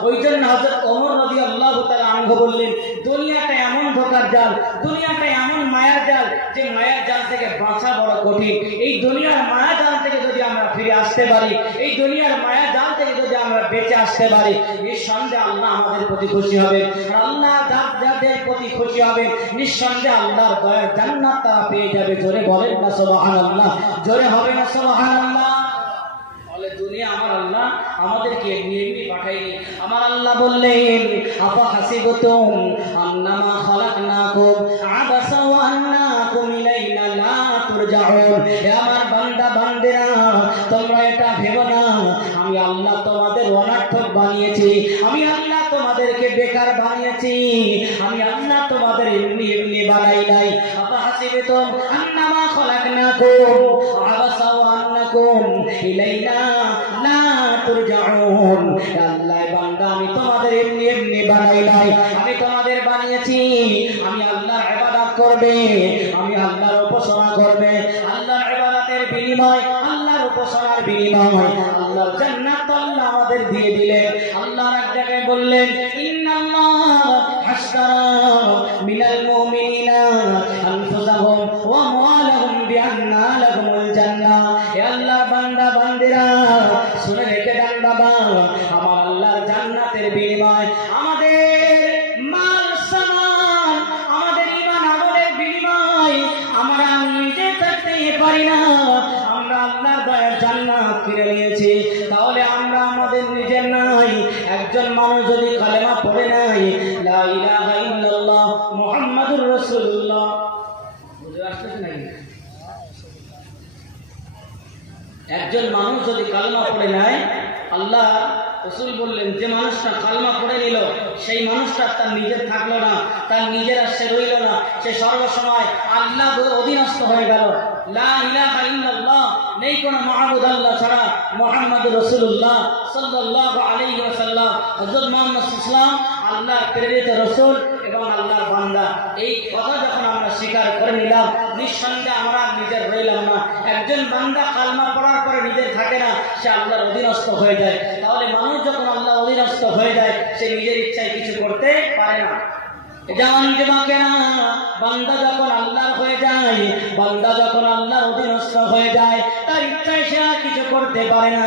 ওই জন্য হযরত ওমর রাদিয়াল্লাহু তাআলা আনহু বললেন, দুনিয়াটা এমন ধোঁকার জাল, দুনিয়াটা এমন মায়ার জাল, যে মায়ার জাল থেকে বাঁচা বড় কঠিন। এই দুনিয়ার মায়া জাল থেকে যদি আমরা ফিরে আসতে পারি, এই দুনিয়ার মায়া জাল থেকে যদি আমরা বেঁচে আসতে পারি, নিঃসন্দেহে আল্লাহ আমাদের প্রতি খুশি হবে। আর আল্লাহ যাদের প্রতি খুশি হবে, নিঃসন্দেহে আল্লাহর দয়ার জান্নাত তারা পেয়ে যাবে। জোরে বলেন না সুবহানাল্লাহ, জোরে হবে না সুবহানাল্লাহ। দুনিয়া আমার আল্লাহ আমাদেরকে এমনি পাঠায়নি। আমার আল্লাহ বললেন, আফা হাসিবতুম আন্নামা খালাকনাকুম আবাসা ওয়া আন্নাকুম ইলাইনা লা তুরজাউন। হে আমার বান্দা বান্দেরা, তোমরা এটা ভেবো না আমি আল্লাহ তোমাদের অনার্থক বানিয়েছি, আমি আল্লাহ তোমাদেরকে বেকার বানিয়েছি, আমি আল্লাহ তোমাদের এমনি বানাই নাই। আফা হাসিবতুম আন্নামা খালাকনাকুম আবাসা ওয়া আন্নাকুম ইলাইনা লা তুরজাউন। আল্লাহ বান্দা আমি তোমাদের এমনি বানাই নাই, আমি তোমাদের বানিয়েছি আমি আল্লাহর ইবাদত করবে, আমি আল্লাহর উপাসনা করবে। আল্লাহর ইবাদতের বিনিময়, আল্লাহর উপাসনার বিনিময় আল্লাহর জান্নাত আল্লাহ আমাদের দিয়ে দিলেন। আল্লাহ এক জায়গায় বললেন, ইন্নাল্লাহ হাশতারা মিনাল মুমিনিনা আনফুসাহুম ওয়া আমওয়ালাহুম বিআন্না লাহুমুল জান্নাহ। হে আল্লাহর বান্দা বান্দিরা, শুনে রেখে দেন বাবা, আমার আল্লাহর জান্নাতের বিনিময় আমাদের মাল সামান, আমাদের ঈমান আমলের বিনিময় আমরা নিজে থাকতে পারি না, আমরা আল্লাহর দয়ার জান্নাত কিনে নিয়েছি। তাহলে আমরা আমাদের একজন মানুষ যদি কালমা পড়ে নেয়, আল্লাহ রাসূল বললেন যে মানুষটা কালমা পড়ে নিল সেই মানুষটা তার নিজের থাকলো না, তার নিজের আর সে রইল না, সে সর্বসময় আল্লাহ অধীনস্থ হয়ে গেল। লা ইলাহা ইল্লাল্লাহ, নেই কোনো মাহবুদ আল্লাহ ছাড়া, মুহাম্মদুর রাসূলুল্লাহ সাল্লাল্লাহু আলাইহি ওয়াসাল্লাম হযরত মুহাম্মদ সাল্লাল্লাহু আলাইহি ওয়াসাল্লাম আল্লাহর প্রেরিত রাসূল এবং আল্লাহর বান্দা। এই কথা যখন আমরা স্বীকার করে নিলাম, নিঃসন্দেহে আমরা নিজের রইলাম না। একজন বান্দা কালমা পড়ার পরে নিজের থাকে না, সে আল্লাহর অধীনস্থ হয়ে যায়। তাহলে মানুষ যখন আল্লাহর অধীনস্থ হয়ে যায়, সে নিজের ইচ্ছায় কিছু করতে পারে না। যেমন যুবকেরা, বান্দা যখন আল্লাহর হয়ে যায়, বান্দা যখন আল্লাহর অধীনস্থ হয়ে যায়, তার ইচ্ছায় সে আর কিছু করতে পারে না।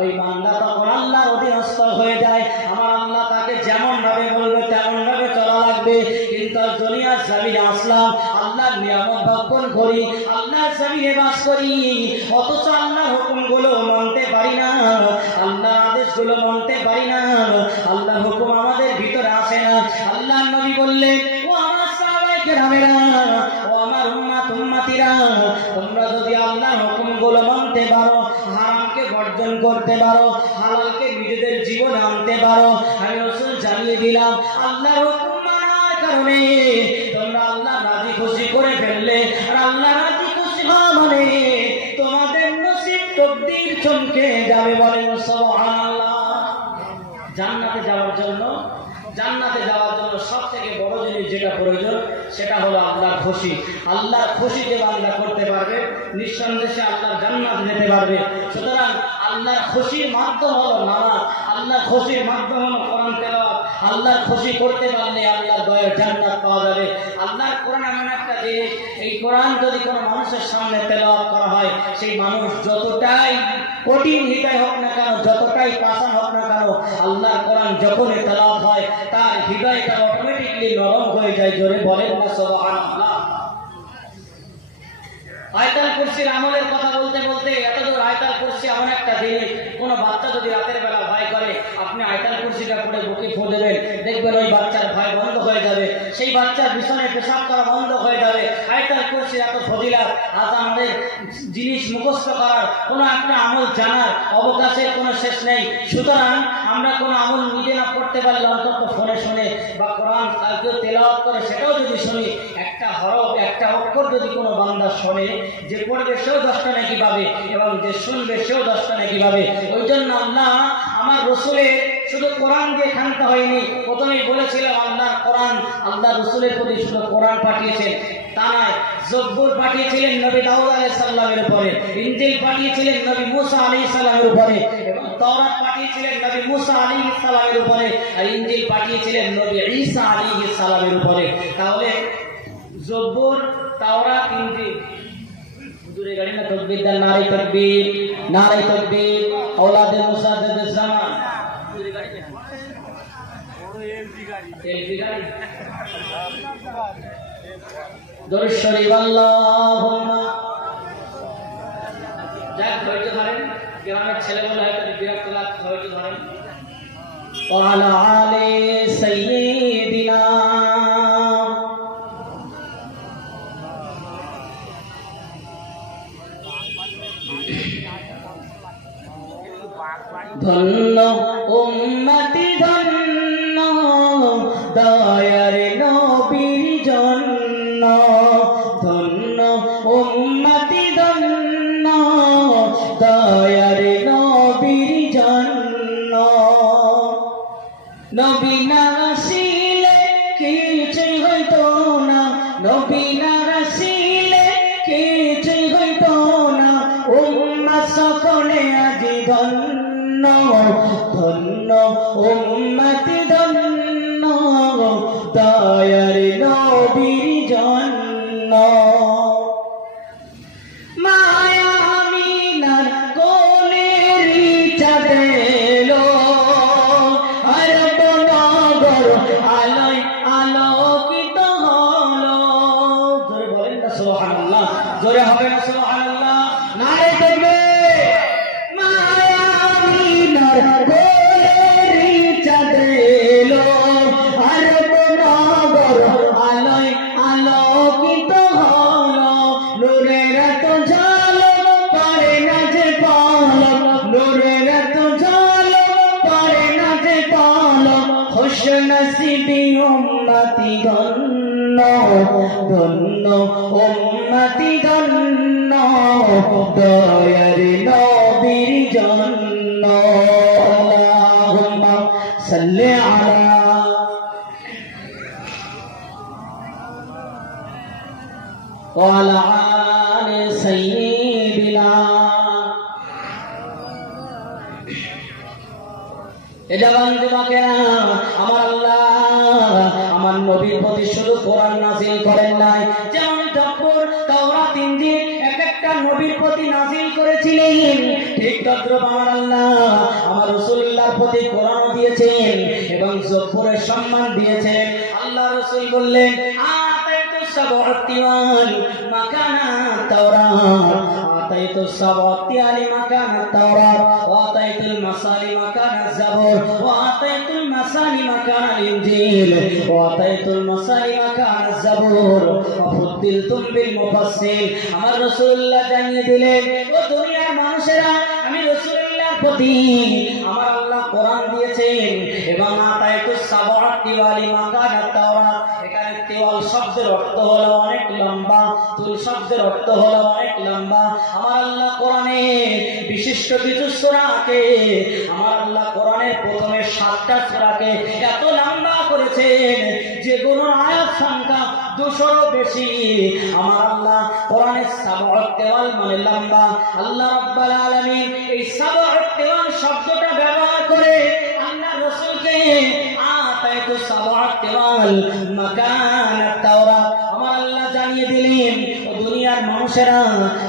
ওই বান্দা তখন আল্লাহর অধীনস্থ হয়ে যায়। আমার আল্লাহ তাকে যেমন ভাবে বলবে তেমন ভাবে চলা লাগবে। কিন্তু দুনিয়ার জমিনে আসলাম, আল্লাহর নিয়ামত ভক্ষণ করি, আল্লাহর জমিনে বাস করি, অথচ আল্লাহর হুকুমগুলো মানতে পারি না, আল্লাহর আদেশগুলো মানতে পারি না। আল্লাহর হুকুম আমাদের ভিতরে আসে না। আল্লাহর নবী বললেন, ও আমার সাহাবায়ে কেরামেরা, ও আমার উম্মতিরা, তোমরা যদি আল্লাহর হুকুমগুলো মানতে পারো, হারামকে বর্জন করতে পারো, হালালকে নিজেদের জীবনে আনতে পারো, আমি রাসূল জানিয়ে দিলাম আল্লাহর হুকুম মানার কারণে তোমরা আল্লাহ রাজি খুশি করে ফেললে। আর আল্লাহ রাজি খুশি হওয়া মানে তোমাদের নসিব তকদীর চমকে যাবে। বলেন সুবহানাল্লাহ। জান্নাতে যাওয়ার জন্য সব থেকে বড় জিনিস যেটা প্রয়োজন সেটা হলো আল্লাহর খুশি। আল্লাহর খুশি যে বান্দা করতে পারবে, নিঃসন্দেহে আল্লাহর জান্নাত যেতে পারবে। সুতরাং আল্লাহর খুশির মাধ্যম হলো নামাজ, আল্লাহর খুশির মাধ্যম হলো কোরআন তেলাওয়াত। আল্লাহর খুশি করতে পারলে আল্লাহর দয়ার জান্নাত পাওয়া যাবে। আল্লাহর কোরআন এমন একটা জিনিস, এই কোরআন যদি কোনো মানুষের সামনে তেলাওয়াত করা হয়, সেই মানুষ যতটাই কঠিন হৃদয় হোক না কেন, যতটাই পাষাণ হোক না কেন, আল্লাহর কোরআন যখনই তেলাওয়াত হয় তার হৃদয়টা অটোমেটিকলি নরম হয়ে যায়। জোরে বলেন না সুবহানাল্লাহ। আয়াতুল কুরসির আমলের কথা বলতে বলতে এতদূর, আয়াতুল কুরসি এমন একটা জিনিস, কোনো বাচ্চা যদি রাতের বেলা ভয় করে, আপনি আয়াতুল কুরসিটা পড়ে বুকে ফু দেবেন, দেখবেন ওই বাচ্চার ভয় বন্ধ হয়ে যাবে, সেই বাচ্চার বিছানায় পেশাব করা বন্ধ হয়ে যাবে। আয়াতুল কুরসির এত ফজিলত, আজ আমাদের জিনিস মুখস্থ করার, কোনো একটা আমল জানার অবকাশের কোনো শেষ নেই। সুতরাং আমরা কোনো আমল নিজে না করতে পারলে অন্তত ফোনে শুনে বা কোরআন কাউকে তেলাওয়াত করে সেটাও যদি শুনি, একটা হরফ একটা অক্ষর যদি কোনো বান্দা শোনে, যে পড়বে সেও 10টা নেকি পাবে এবং যে শুনবে সেও 10টা নেকি পাবে। ওই জন্য আল্লাহ আমার রাসূলের শুধু কোরআন দিয়ে খানতে হয়নি। প্রথমেই বলেছিলাম আল্লাহর কোরআন, আল্লাহ রাসূলের প্রতি শুধু কোরআন পাঠিয়েছেন তা নয়, জব্বুর পাঠিয়েছিলেন নবী দাউদ আলাইহিস সালামের উপরে, ইনজিল পাঠিয়েছিলেন নবী মুসা আলাইহিস সালামের উপরে, এবং তাওরাত পাঠিয়েছিলেন নবী মুসা আলাইহিস সালামের উপরে, আর ইনজিল পাঠিয়েছিলেন নবী ঈসা আলাইহিস সালামের উপরে। তাহলে জব্বুর, তাওরাত, ইনজিল, হুজুরে গাড়ি না তাকবীর দেন, নারে তাকবীর, নারে তাকবীর, আওলাদে মুসাদ্দেদ জামান, হুজুরে গাড়ি না এলজি গাড়ি দরুদ শরীফ আল্লাহুম্মা। যাক, ধৈর্য ধরেন, গ্রামের ছেলেগুলো হয়তো বিরক্ত লাগছে, ধৈর্য ধরেন। ওয়ালা আলে সাইয়্যিদিনা ধন্য উম্মতি ধন্য, দয়ার নবীর জন্য, ধন্য উম্মতি ধন্য, দয়ার নবীর জন্য। নবী না আসিলে কিছুই হইতো না, নবী না আসিলে কিছুই হইতো না, উম্মত সকলে আজ ধন্য, ধন্য উম্মতি ধন্য, দয়ার নবীর জন্য। মায়া আমিনার কোলের চাঁদ এলো, আরব নগর আলোয় আলোকিত হলো। জোরে বলেন না সুবহানাল্লাহ, জোরে হবে না সুবহানাল্লাহ, নারে তাকবীর। মায়া আমিনার কোলের চাঁদ এলো, আরব নগর নসিবি উম্মতি ধন্য ধন্য উম্মতি ধন্য দয়ার নবীর জন্য আল্লাহুম্মা সাল্লি আলা ওয়া আলা আলি সাইয়্যিদিনা। এটা বান্দে বাকেরা, আমার আল্লাহ আমার নবীর প্রতি শুধু কোরআন নাযিল করেন নাই, যেমন জব্বর তাওরাত ইনজিল এক একটা নবীর প্রতি নাযিল করেছিলেন, ঠিক তদ্রুপ আমার আল্লাহ আমার রাসূলুল্লাহর প্রতি কোরআনও দিয়েছেন এবং জব্বরের সম্মান দিয়েছেন। আল্লাহ রাসূল বললেন আতাইতু সাবআতিয়াল মাকানা তাওরাত আতাইতু সাবআতিয়াল মাকানা তাওরাত ওয়া আতাইতুল মাসালি মাকানা জাবুর ওয়া আতাইতুল মাসালি মাকানা ইনজিল ওয়া আতাইতুল মাসালি মাকানা জাবুর ওয়া ফুদ্দিলতুম বিল মুফাসসিল। আমার রাসূলুল্লাহ জানিয়ে দিলেন, ও দুনিয়ার মানুষেরা, আমি রাসূলুল্লাহর প্রতি আমার আল্লাহ কোরআন দিয়েছেন এবং আতাইতুস সাবআতিয়াল মাকানা তাওরাত। এখানে তেওয়াল শব্দের অর্থ হলো অনেক লম্বা, তুল শব্দের অর্থ হলো অনেক লম্বা। আমার আল্লাহ কোরআনে বিশিষ্ট কিছু সূরাকে, আমার আল্লাহ কোরআনের প্রথমে 7টা সূরাকে এত লম্বা করেছেন যেগুলোর আয়াত সংখ্যা 200 বেশি। আমার আল্লাহ কোরআনের সাবআত তেওয়াল মানে লম্বা। আল্লাহ রাব্বুল আলামিন এই সাবআত তেওয়াল শব্দটা ব্যবহার করে আল্লাহ রাসূলকে আতাইতু সাবআত তেওয়াল মাকানা তাওরাত আমার আল্লাহ জানিয়ে দিলেন, ও দুনিয়ার মানুষেরা,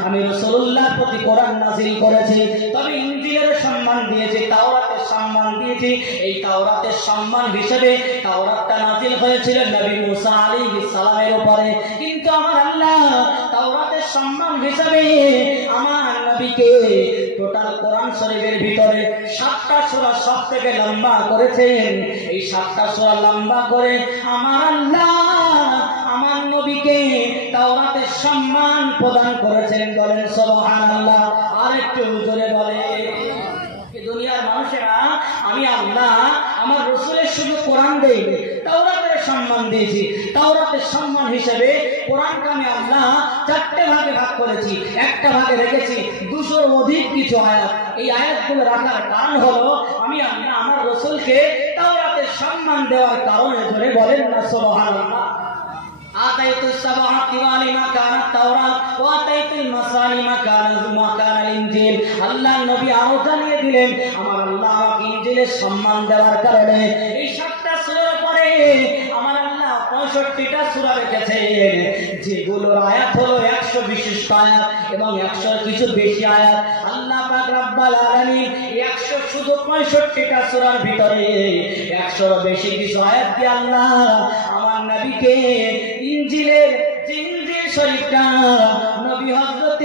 আমি রাসূলুল্লাহর প্রতি কোরআন নাযিল করেছি, তবে ইনজিলের সম্মান দিয়েছি, তাওরাতের সম্মান দিয়েছি। এই তাওরাতের সম্মান হিসেবে তাওরাতটা নাযিল হয়েছিল নবী মুসা আলাইহিস সালামের উপরে, কিন্তু আমার আল্লাহ তাওরাতের সম্মান হিসেবে আমার নবীকে টোটাল কোরআন শরীফের ভিতরে 7টা সূরা সবথেকে লম্বা করেছেন। এই 7টা সূরা লম্বা করে আমার আল্লাহ আমার নবীকে তাওরাতের সম্মান প্রদান করেছেন। বলেন সুবহানাল্লাহ। আর একটু জোরে বলে, দুনিয়ার মানুষেরা, আমি আল্লাহ আমার রাসূলের শুধু কোরআন দেইনি, তাওরাতের সম্মান দিয়েছি। তাওরাতের সম্মান হিসেবে কোরআনকে আমি আল্লাহ 4টে ভাগে ভাগ করেছি, একটা ভাগে রেখেছি 200 অধিক কিছু আয়াত। এই আয়াতগুলো রাখার কারণ হলো আমি আল্লাহ আমার রাসূলকে তাওরাতের সম্মান দেওয়ার কারণে। জোরে বলেন না সুবহানাল্লাহ। আতাইতুস সাবআতিয়াল মাকানা তাওরাত ওয়া আতাইতুল মাসালি মাকানা ইনজিল। আল্লাহ নবী আরো জানিয়ে দিলেন, আমার আল্লাহ আমাকে ইনজিলের সম্মান দেওয়ার কারণে এই 7টা সূরার পরে আমার আল্লাহ 65টা সূরা রেখেছেন, যেগুলোর আয়াত হলো 100 বিশিষ্ট আয়াত এবং 100 কিছু বেশি আয়াত। আল্লাহ পাক রব্বুল আলামিন 100 শুধু 65টা সূরার ভিতরে 100 বেশি কিছু আয়াত দিয়ে আল্লাহ আমার নবীকে ইনজিলের শরীফটা নবী হযরত